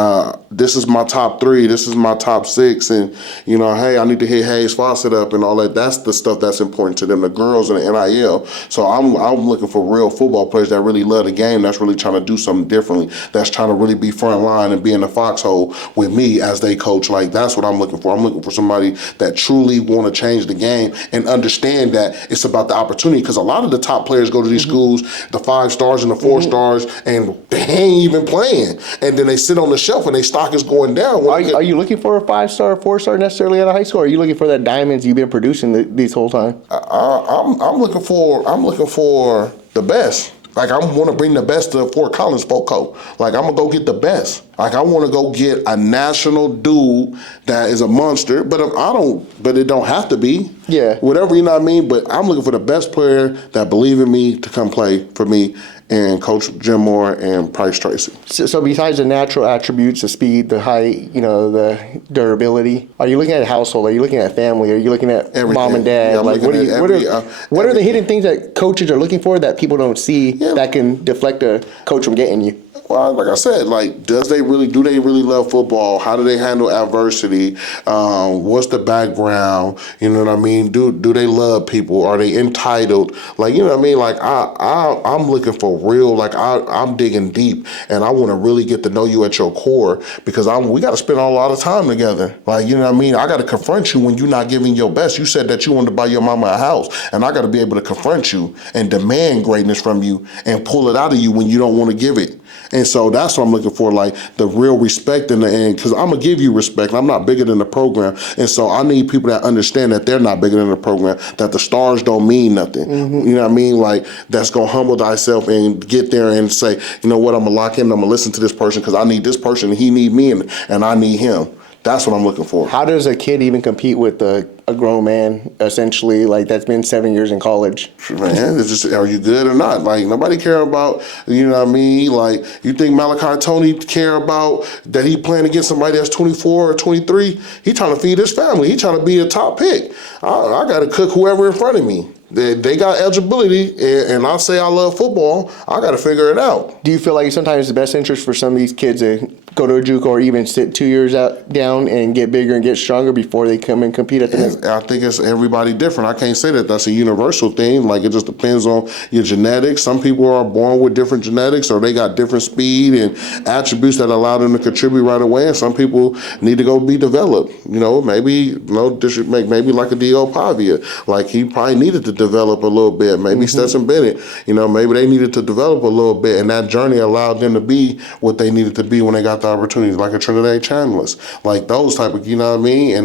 this is my top 3, this is my top 6, and, hey, I need to hit Hayes Fawcett up and all that. That's the stuff that's important to them, the girls and the NIL. So I'm looking for real football players that really love the game, that's really trying to do something differently, that's trying to really be front line and be in the foxhole with me as they coach. Like, that's what I'm looking for. I'm looking for somebody that truly want to change the game and understand that it's about the opportunity, because a lot of the top players go to these schools, the 5 stars and the 4 stars, and they ain't even playing, and then they sit on the shelf and their stock is going down. Are you looking for a 5-star or 4-star necessarily out of high school, or are you looking for that diamonds you've been producing these whole time? I'm looking for the best. Like, I want to bring the best to Fort Collins FOCO. Like, I'm going to go get the best. Like, I want to go get a national dude that is a monster, but it don't have to be. Yeah. Whatever, you know what I mean? But I'm looking for the best player that believe in me to come play for me, and Coach Jim Moore and Price Tracy. So besides the natural attributes, the speed, the height, the durability, are you looking at household? Are you looking at family? Are you looking at everything. Mom and dad? Yeah, what are the hidden things that coaches are looking for that people don't see that can deflect a coach from getting you? Well, like I said, do they really love football? How do they handle adversity? What's the background? You know what I mean? Do they love people? Are they entitled? Like, you know what I mean? Like, I'm looking for real, I'm digging deep, and I want to really get to know you at your core, because we got to spend a lot of time together. Like, you know what I mean? I got to confront you when you're not giving your best. You said that you wanted to buy your mama a house, and I got to be able to confront you and demand greatness from you and pull it out of you when you don't want to give it. And so that's what I'm looking for, like the real respect in the end, because I'm going to give you respect. I'm not bigger than the program. And so I need people that understand that they're not bigger than the program, that the stars don't mean nothing. You know what I mean? Like, that's going to humble thyself and get there and say, you know what, I'm going to lock in, I'm going to listen to this person because I need this person and he need me and I need him. That's what I'm looking for. How does a kid even compete with a grown man, essentially, like that's been 7 years in college? Man, it's just, are you good or not? Like, nobody care about, you know what I mean? Like, you think Malachi Tony care about that he playing against somebody that's 24 or 23? He trying to feed his family. He trying to be a top pick. I got to cook whoever in front of me. They got eligibility, and I say I love football. I got to figure it out. Do you feel like sometimes it's the best interest for some of these kids to go to a JUCO or even sit 2 years out down and get bigger and get stronger before they come and compete at the next? I think it's everybody different. I can't say that that's a universal thing. Like, it just depends on your genetics. Some people are born with different genetics, or they got different speed and attributes that allow them to contribute right away. And some people need to go be developed. Maybe maybe like a D.O. Pavia. Like, he probably needed to develop a little bit. Maybe Stetson Bennett. Maybe they needed to develop a little bit, and that journey allowed them to be what they needed to be when they got the opportunities, like a Trinidad Chandler's, like those type of, and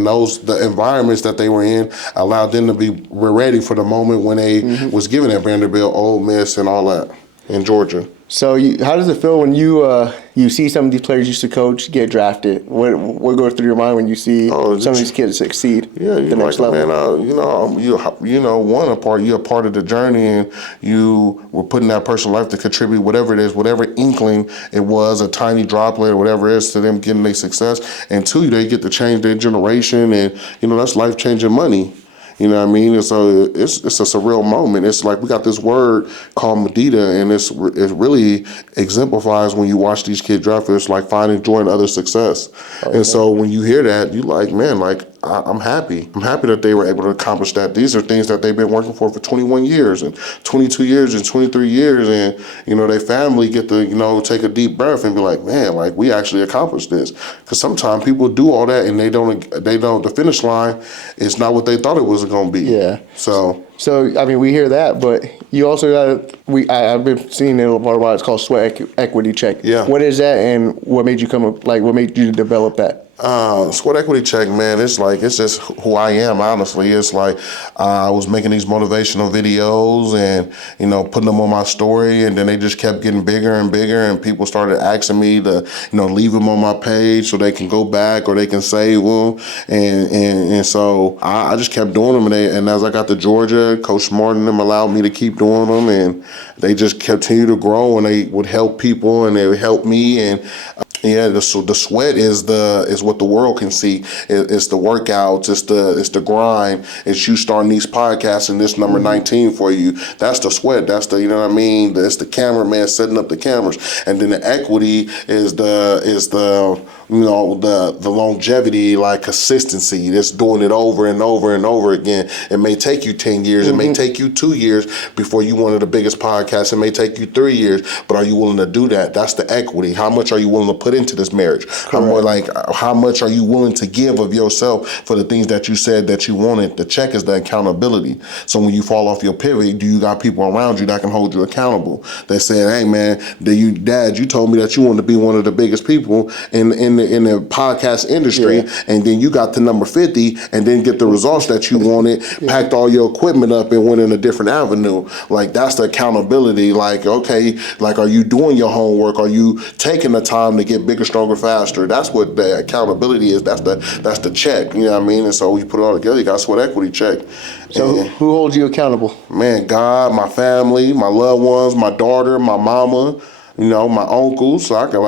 the environments that they were in allowed them to be ready for the moment when they was given at Vanderbilt, Ole Miss, and all that in Georgia. So how does it feel when you see some of these players you used to coach get drafted? What goes through your mind when you see some of these kids succeed? Yeah, you're the next level. Man, you're a part of the journey, and you were putting that person's life to contribute whatever it is, whatever inkling it was, a tiny droplet or whatever it is to them getting their success. And two, they get to change their generation, and that's life-changing money. You know what I mean? And so it's a surreal moment. It's like we got this word called Medita, and it really exemplifies when you watch these kids draft. It's like finding joy in other success. Okay. And so when you hear that, you like, man, like, I'm happy. I'm happy that they were able to accomplish that. These are things that they've been working for 21 years and 22 years and 23 years. And, their family get to, take a deep breath and be like, man, like, we actually accomplished this. Because sometimes people do all that and they don't, the finish line is not what they thought it was going to be. Yeah. So, I mean, we hear that, but you also got I've been seeing it a while. It's called sweat equity check. Yeah. What is that, and what made you what made you develop that? Sweat equity check, man, it's just who I am, honestly. It's like I was making these motivational videos and, putting them on my story, and then they just kept getting bigger and bigger, and people started asking me to, leave them on my page so they can go back or they can save them. And so I just kept doing them, and as I got to Georgia, Coach Smart and them allowed me to keep doing them, and they just continue to grow, and they would help people, and they would help me, and yeah, the sweat is what the world can see. It's the workouts, it's the grind. It's you starting these podcasts, and this number 19 for you. That's the sweat. That's the It's the cameraman setting up the cameras, and then the equity is the longevity, like consistency. That's doing it over and over and over again. It may take you 10 years. It may take you 2 years before you one of the biggest podcasts. It may take you 3 years, but are you willing to do that? That's the equity. How much are you willing to put into this marriage? How much are you willing to give of yourself for the things that you said that you wanted? The check is the accountability. So when you fall off your pivot, do you got people around you that can hold you accountable? They said, hey man, Dad, you told me that you wanted to be one of the biggest people in the podcast industry, and then you got to number 50 and didn't get the results that you wanted, packed all your equipment up and went in a different avenue. Like, that's the accountability. Like, okay, like, are you doing your homework? Are you taking the time to get bigger, stronger, faster? That's what the accountability is. That's the check. You know what I mean? And so we put it all together. You got a sweat equity check. So who holds you accountable? Man, God, my family, my loved ones, my daughter, my mama, my uncles. So I can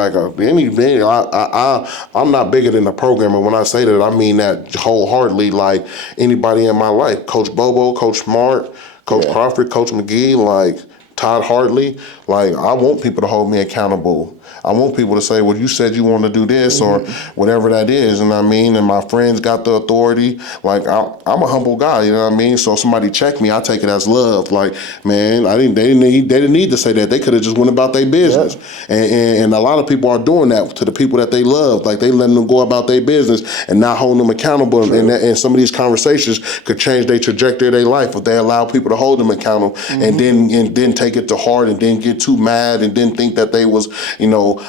I'm not bigger than the program. And when I say that, I mean that wholeheartedly. Like, anybody in my life, Coach Bobo, Coach Smart, Coach Crawford, Coach McGee, like Todd Hartley, like, I want people to hold me accountable. I want people to say, well, you said you want to do this or whatever that is, and and my friends got the authority. Like, I'm a humble guy, you know what I mean? So if somebody check me, I take it as love. Like, man, they didn't need to say that. They could have just went about their business. And a lot of people are doing that to the people that they love. Like, they letting them go about their business and not holding them accountable. And some of these conversations could change their trajectory of their life if they allow people to hold them accountable and then take it to heart and then get too mad and then think that they was,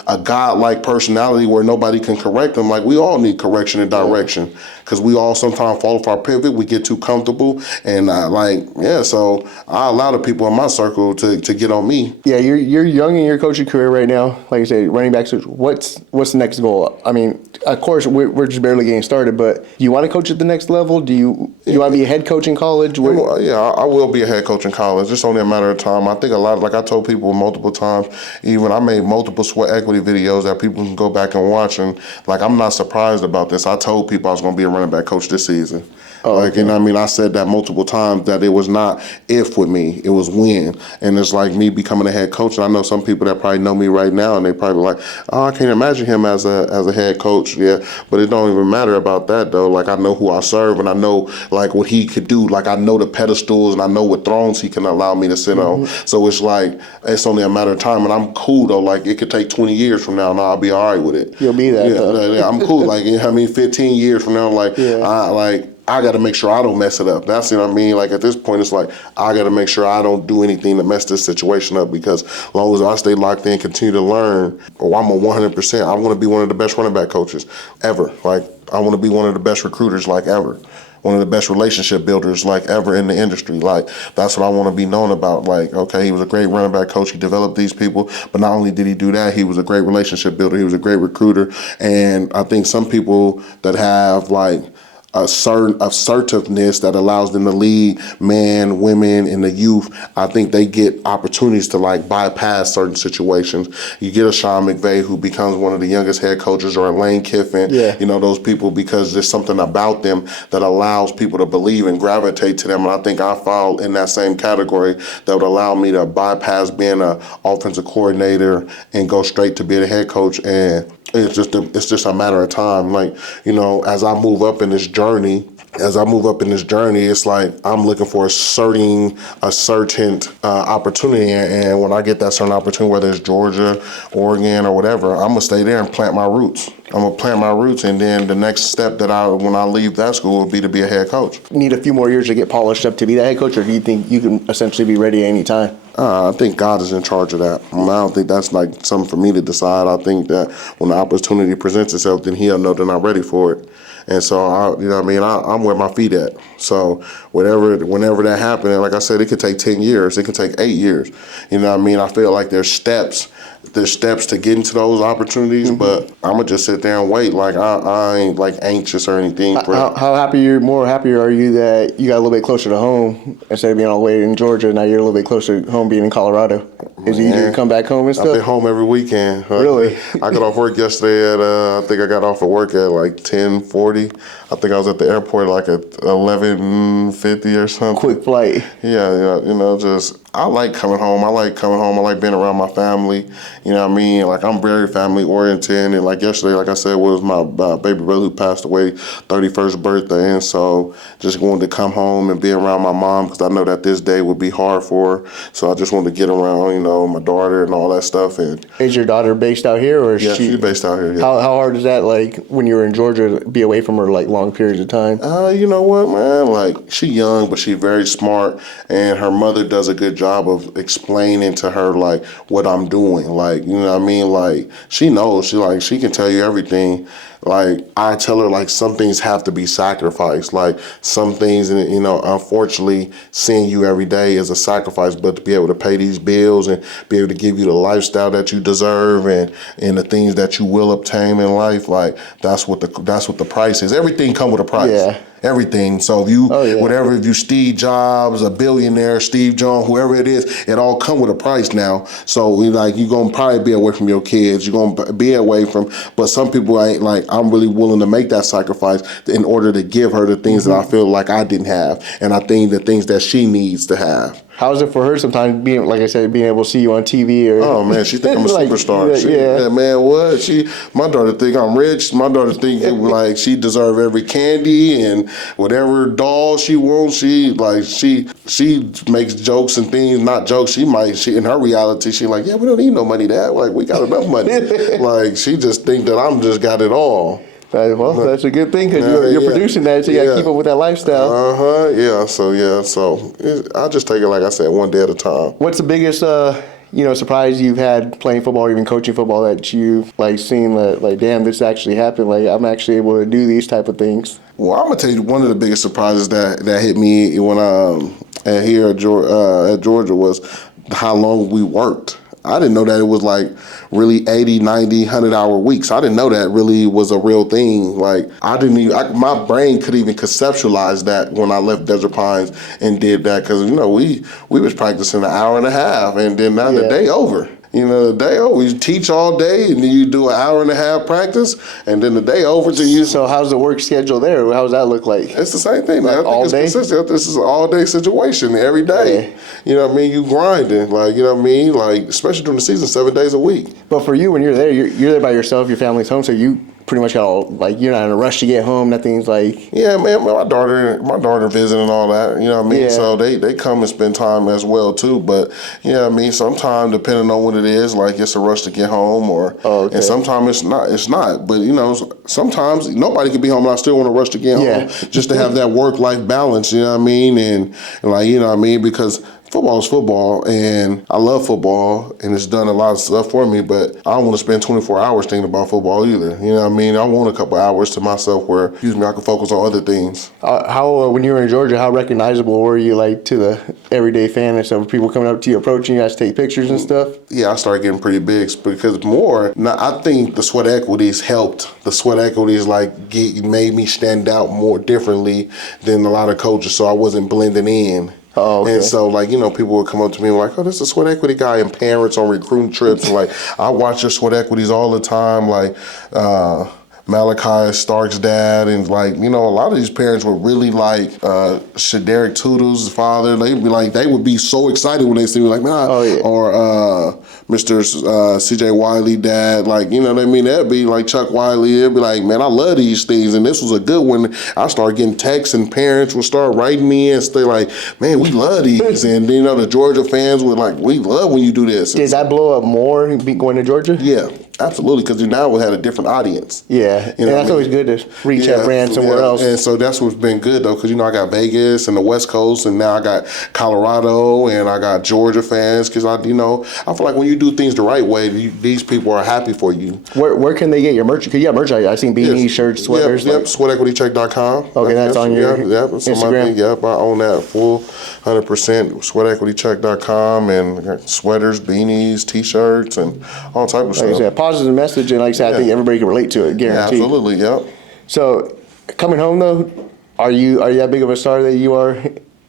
a godlike personality where nobody can correct them. Like, we all need correction and direction, because we all sometimes fall off our pivot. We get too comfortable, and so I allow the people in my circle to get on me. Yeah, you're young in your coaching career right now. Like I said, running backs. What's the next goal? I mean, of course, we're just barely getting started, but you want to coach at the next level? Do you want to be a head coach in college? Yeah, I will be a head coach in college. It's only a matter of time. I think a lot, like I told people multiple times, even I made multiple sweat equity videos that people can go back and watch, and like, I'm not surprised about this. I told people I was going to be a running back coach this season. Like, and I mean, I said that multiple times that it was not if with me, it was when. And it's like me becoming a head coach. And I know some people that probably know me right now, and they probably like, oh, I can't imagine him as a head coach. Yeah, but it don't even matter about that though. Like, I know who I serve, and I know like what he could do. Like, I know the pedestals, and I know what thrones he can allow me to sit on. So it's like it's only a matter of time, and I'm cool though. Like, it could take 20 years from now, and I'll be all right with it. You'll be that. Yeah, I'm cool. Like, I mean, 15 years from now, like, I got to make sure I don't mess it up. That's what I mean. Like, at this point, it's like I got to make sure I don't do anything to mess this situation up, because as long as I stay locked in, continue to learn, I'm a 100%. I want to be one of the best running back coaches ever. Like, I want to be one of the best recruiters like ever. One of the best relationship builders like ever in the industry. Like, that's what I want to be known about. Like, okay, he was a great running back coach. He developed these people, but not only did he do that, he was a great relationship builder. He was a great recruiter. And I think some people that have like a certain assertiveness that allows them to lead men, women, and the youth, I think they get opportunities to like bypass certain situations. You get a Sean McVay who becomes one of the youngest head coaches, or a Lane Kiffin, you know, those people, because there's something about them that allows people to believe and gravitate to them. And I think I fall in that same category that would allow me to bypass being an offensive coordinator and go straight to being a head coach. And it's just a matter of time. Like, you know, as I move up in this journey, it's like I'm looking for a certain opportunity. And when I get that certain opportunity, whether it's Georgia, Oregon, or whatever, I'm going to stay there and plant my roots. I'm going to plant my roots, and then the next step when I leave that school would be to be a head coach. Need a few more years to get polished up to be that head coach, or do you think you can essentially be ready at any time? I think God is in charge of that. I don't think that's like something for me to decide. I think that when the opportunity presents itself, then He'll know that I'm ready for it. And so, you know what I mean, I'm where my feet at. So whenever that happens, and like I said, it could take 10 years. It could take 8 years. You know what I mean? I feel like there's steps to get into those opportunities, but I'm going to just sit there and wait. Like, I ain't like anxious or anything. How happier are you that you got a little bit closer to home instead of being all the way in Georgia? Now you're a little bit closer to home being in Colorado. Is it easier to come back home and stuff? I've been home every weekend. Really? I got off work yesterday I think I got off of work at like 10:40. I think I was at the airport like at 11:50 or something. Quick flight. Yeah, you know, I like coming home. I like being around my family. You know what I mean? Like, I'm very family oriented. And like yesterday, like I said, was my baby brother who passed away, 31st birthday. And so just wanted to come home and be around my mom, because I know that this day would be hard for her. So I just wanted to get around, you know, my daughter and all that stuff. And is your daughter based out here, or is she's based out here. Yeah. How hard is that, like, when you were in Georgia, to be away from her like long periods of time? You know what, man? Like, she young, but she very smart, and her mother does a good job of explaining to her like what I'm doing. Like, you know what I mean? Like, she knows. She can tell you everything. Like, I tell her, like, some things have to be sacrificed. Like, some things, you know, unfortunately, seeing you every day is a sacrifice, but to be able to pay these bills and be able to give you the lifestyle that you deserve and the things that you will obtain in life, like, that's what the price is. Everything comes with a price. Yeah. Everything. So if you Steve Jobs, a billionaire, Steve Jones, whoever it is, it all come with a price now. So you're going to probably be away from your kids. You're going to be away from, but some people ain't like, I'm really willing to make that sacrifice in order to give her the things that I feel like I didn't have. And I think the things that she needs to have. How's it for her sometimes being, like I said, being able to see you on TV? Or oh man, she think I'm a like, superstar. Yeah, man, what? My daughter think I'm rich. My daughter think like she deserve every candy and whatever doll she wants. She makes jokes and things, not jokes. She in her reality, she like, yeah, we don't need no money, Dad. Like, we got enough money. Like, she just think that I'm just got it all. Well, that's a good thing, because you're producing that, so you got to keep up with that lifestyle. So I just take it, like I said, one day at a time. What's the biggest, surprise you've had playing football or even coaching football that you've like seen that, like, damn, this actually happened? Like, I'm actually able to do these type of things. Well, I'm gonna tell you one of the biggest surprises that hit me when at Georgia was how long we worked. I didn't know that it was like really 80, 90, 100-hour weeks. I didn't know that really was a real thing. Like, my brain could even conceptualize that when I left Desert Pines and did that, because, you know, we was practicing an hour and a half, and then now the day over. You know, the day over, you teach all day, and then you do an hour and a half practice, and then the day over to you. So how's the work schedule there? How does that look like? It's the same thing, man. Like I think all it's day? consistent. This is an all-day situation every day. Yeah. You know what I mean? You grinding, like, you know what I mean? Like, especially during the season, 7 days a week. But for you, when you're there, you're there by yourself. Your family's home, so you pretty much got all, like, you're not in a rush to get home. Nothing's like. Yeah, man, my daughter visiting and all that, you know what I mean? Yeah. So they come and spend time as well too. But you know what I mean, sometimes depending on what it is, like it's a rush to get home or Okay. and sometimes it's not. But you know, sometimes nobody can be home and I still want to rush to get Yeah. home just to have that work life balance, you know what I mean? And like, you know what I mean? Because football is football, and I love football, and it's done a lot of stuff for me, but I don't want to spend 24 hours thinking about football either. You know what I mean? I want a couple hours to myself where, I can focus on other things. How when you were in Georgia, how recognizable were you, like, to the everyday fan and stuff? People coming up to you, approaching you guys to take pictures and stuff? Yeah, I started getting pretty big because I think the sweat equities helped. The sweat equities made me stand out more differently than a lot of coaches, so I wasn't blending in. Oh, okay. And so, people would come up to me and like, oh, this is a sweat equity guy, and parents on recruiting trips. And I watch your sweat equities all the time. Malachi Stark's dad, and a lot of these parents were really like Shaderick Toodle's father. They would be so excited when they see me, like, man, or Mr. CJ Wiley dad, you know what I mean? That'd be like Chuck Wiley. It'd be like, man, I love these things, and this was a good one. I started getting texts, and parents would start writing me and stay like, man, we love these, and the Georgia fans were like, we love when you do this. Did that blow up more going to Georgia? Yeah. Absolutely, because now we had a different audience. Yeah, and that's always good to reach that brand somewhere else. And so that's what's been good, though, because, I got Vegas and the West Coast, and now I got Colorado, and I got Georgia fans, because, I feel like when you do things the right way, these people are happy for you. Where can they get your merch? Because you have merch. I've seen beanies, shirts, sweaters. Yep, sweatequitycheck.com. Okay, that's on your Instagram? Yep, I own that full 100%, sweatequitycheck.com, and I got sweaters, beanies, T-shirts, and all type of stuff. Positive message, and like I said, I think everybody can relate to it, guaranteed. Yeah, absolutely, yep. So, coming home though, are you that big of a star that you are?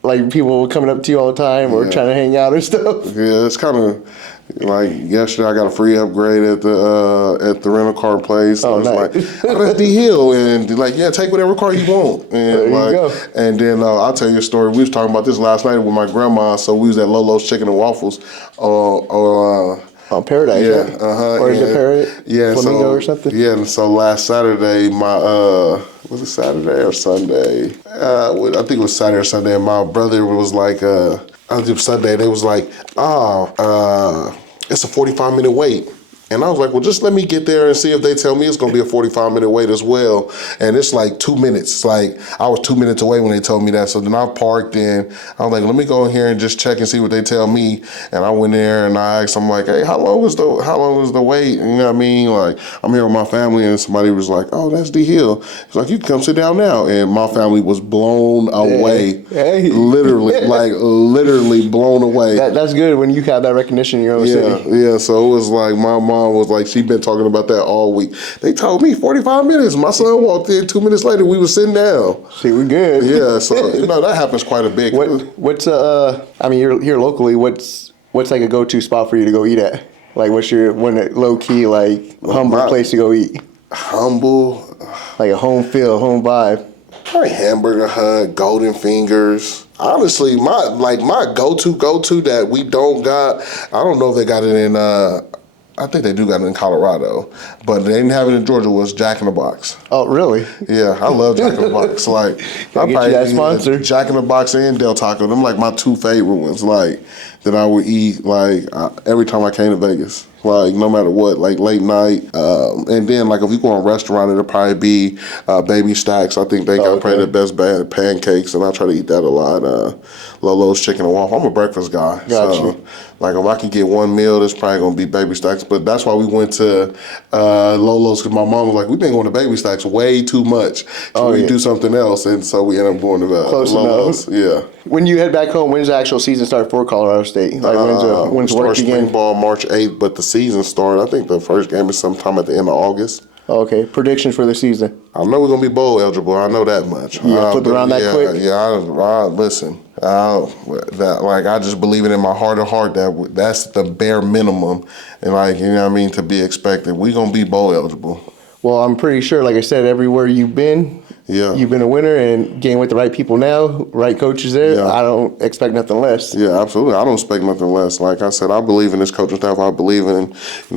Like, people coming up to you all the time or trying to hang out and stuff? Yeah, it's kind of like yesterday. I got a free upgrade at the rental car place. Oh, nice. At the Hill, and take whatever car you want. And there you go. And then I'll tell you a story. We was talking about this last night with my grandma. So we was at Lolo's Chicken and Waffles, on Paradise, yeah, right? Or is it Paradise? Yeah, Flamingo or something? Yeah, and so last Saturday, was it Saturday or Sunday? I think it was Saturday or Sunday, and my brother was like, I think it was Sunday, they was like, it's a 45-minute wait. And I was like, well, just let me get there and see if they tell me it's going to be a 45-minute wait as well. And it's like 2 minutes. I was 2 minutes away when they told me that. So then I parked, and I was like, let me go in here and just check and see what they tell me. And I went there and I asked them, like, hey, how long is the wait? And you know what I mean? Like, I'm here with my family, and somebody was like, oh, that's D Hill. It's like, you can come sit down now. And my family was blown away. Hey. Literally blown away. That's good when you have that recognition in your own city. Yeah, so it was like my mom was like, she'd been talking about that all week. They told me 45 minutes. My son walked in 2 minutes later. We were sitting down. See, we're good. Yeah, so that happens quite a bit. What's I mean, you're here locally. What's like a go-to spot for you to go eat at? Like, what's your low key, like, humble place to go eat? Humble, like a home feel, home vibe. Probably Hamburger Hut, Golden Fingers. Honestly, my go-to that we don't got. I don't know if they got it in. I think they do got it in Colorado, but they didn't have it in Georgia. Was Jack in the Box. Oh, really? Yeah, I love Jack in the Box. Like, I get you that sponsor. Jack in the Box and Del Taco. Them like my two favorite ones. That I would eat every time I came to Vegas. No matter what, late night. And then if you go on a restaurant, it'll probably be Baby Stacks. I think they got probably the best pancakes, and I try to eat that a lot. Lolo's Chicken and Waffle. I'm a breakfast guy. Gotcha. If I can get one meal, it's probably going to be Baby Stacks. But that's why we went to Lolo's, because my mom was like, we've been going to Baby Stacks way too much. So we do something else. And so we ended up going to Lolo's. Yeah. When you head back home, when's the actual season start for Colorado State? When's work begin? Spring ball March 8th, but the season started. I think the first game is sometime at the end of August. Okay, predictions for the season. I know we're gonna be bowl eligible. I know that much. Yeah, flip it around that quick. Yeah, listen. I just believe it in my heart of heart that that's the bare minimum, and like you know what I mean, to be expected. We gonna be bowl eligible. Well, I'm pretty sure, like I said, everywhere you've been, you've been a winner and getting with the right people now, right coaches there. Yeah. I don't expect nothing less. Yeah, absolutely. I don't expect nothing less. Like I said, I believe in this coaching staff. I believe in,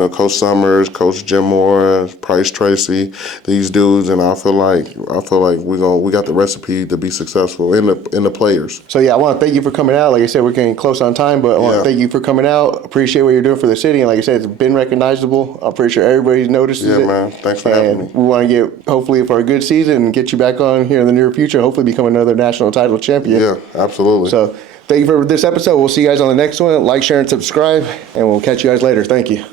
Coach Summers, Coach Jim Moore, Price Tracy, these dudes, and I feel like we got the recipe to be successful in the players. So yeah, I want to thank you for coming out. Like I said, we're getting close on time, but I want to thank you for coming out. Appreciate what you're doing for the city, and like I said, it's been recognizable. I'm pretty sure everybody notices it. Yeah, man. Thanks for having me. We want to get hopefully for a good season and get you back on here in the near future. Hopefully, become another national title champion. Yeah, absolutely. So thank you for this episode. We'll see you guys on the next one. Like, share, and subscribe, and we'll catch you guys later. Thank you.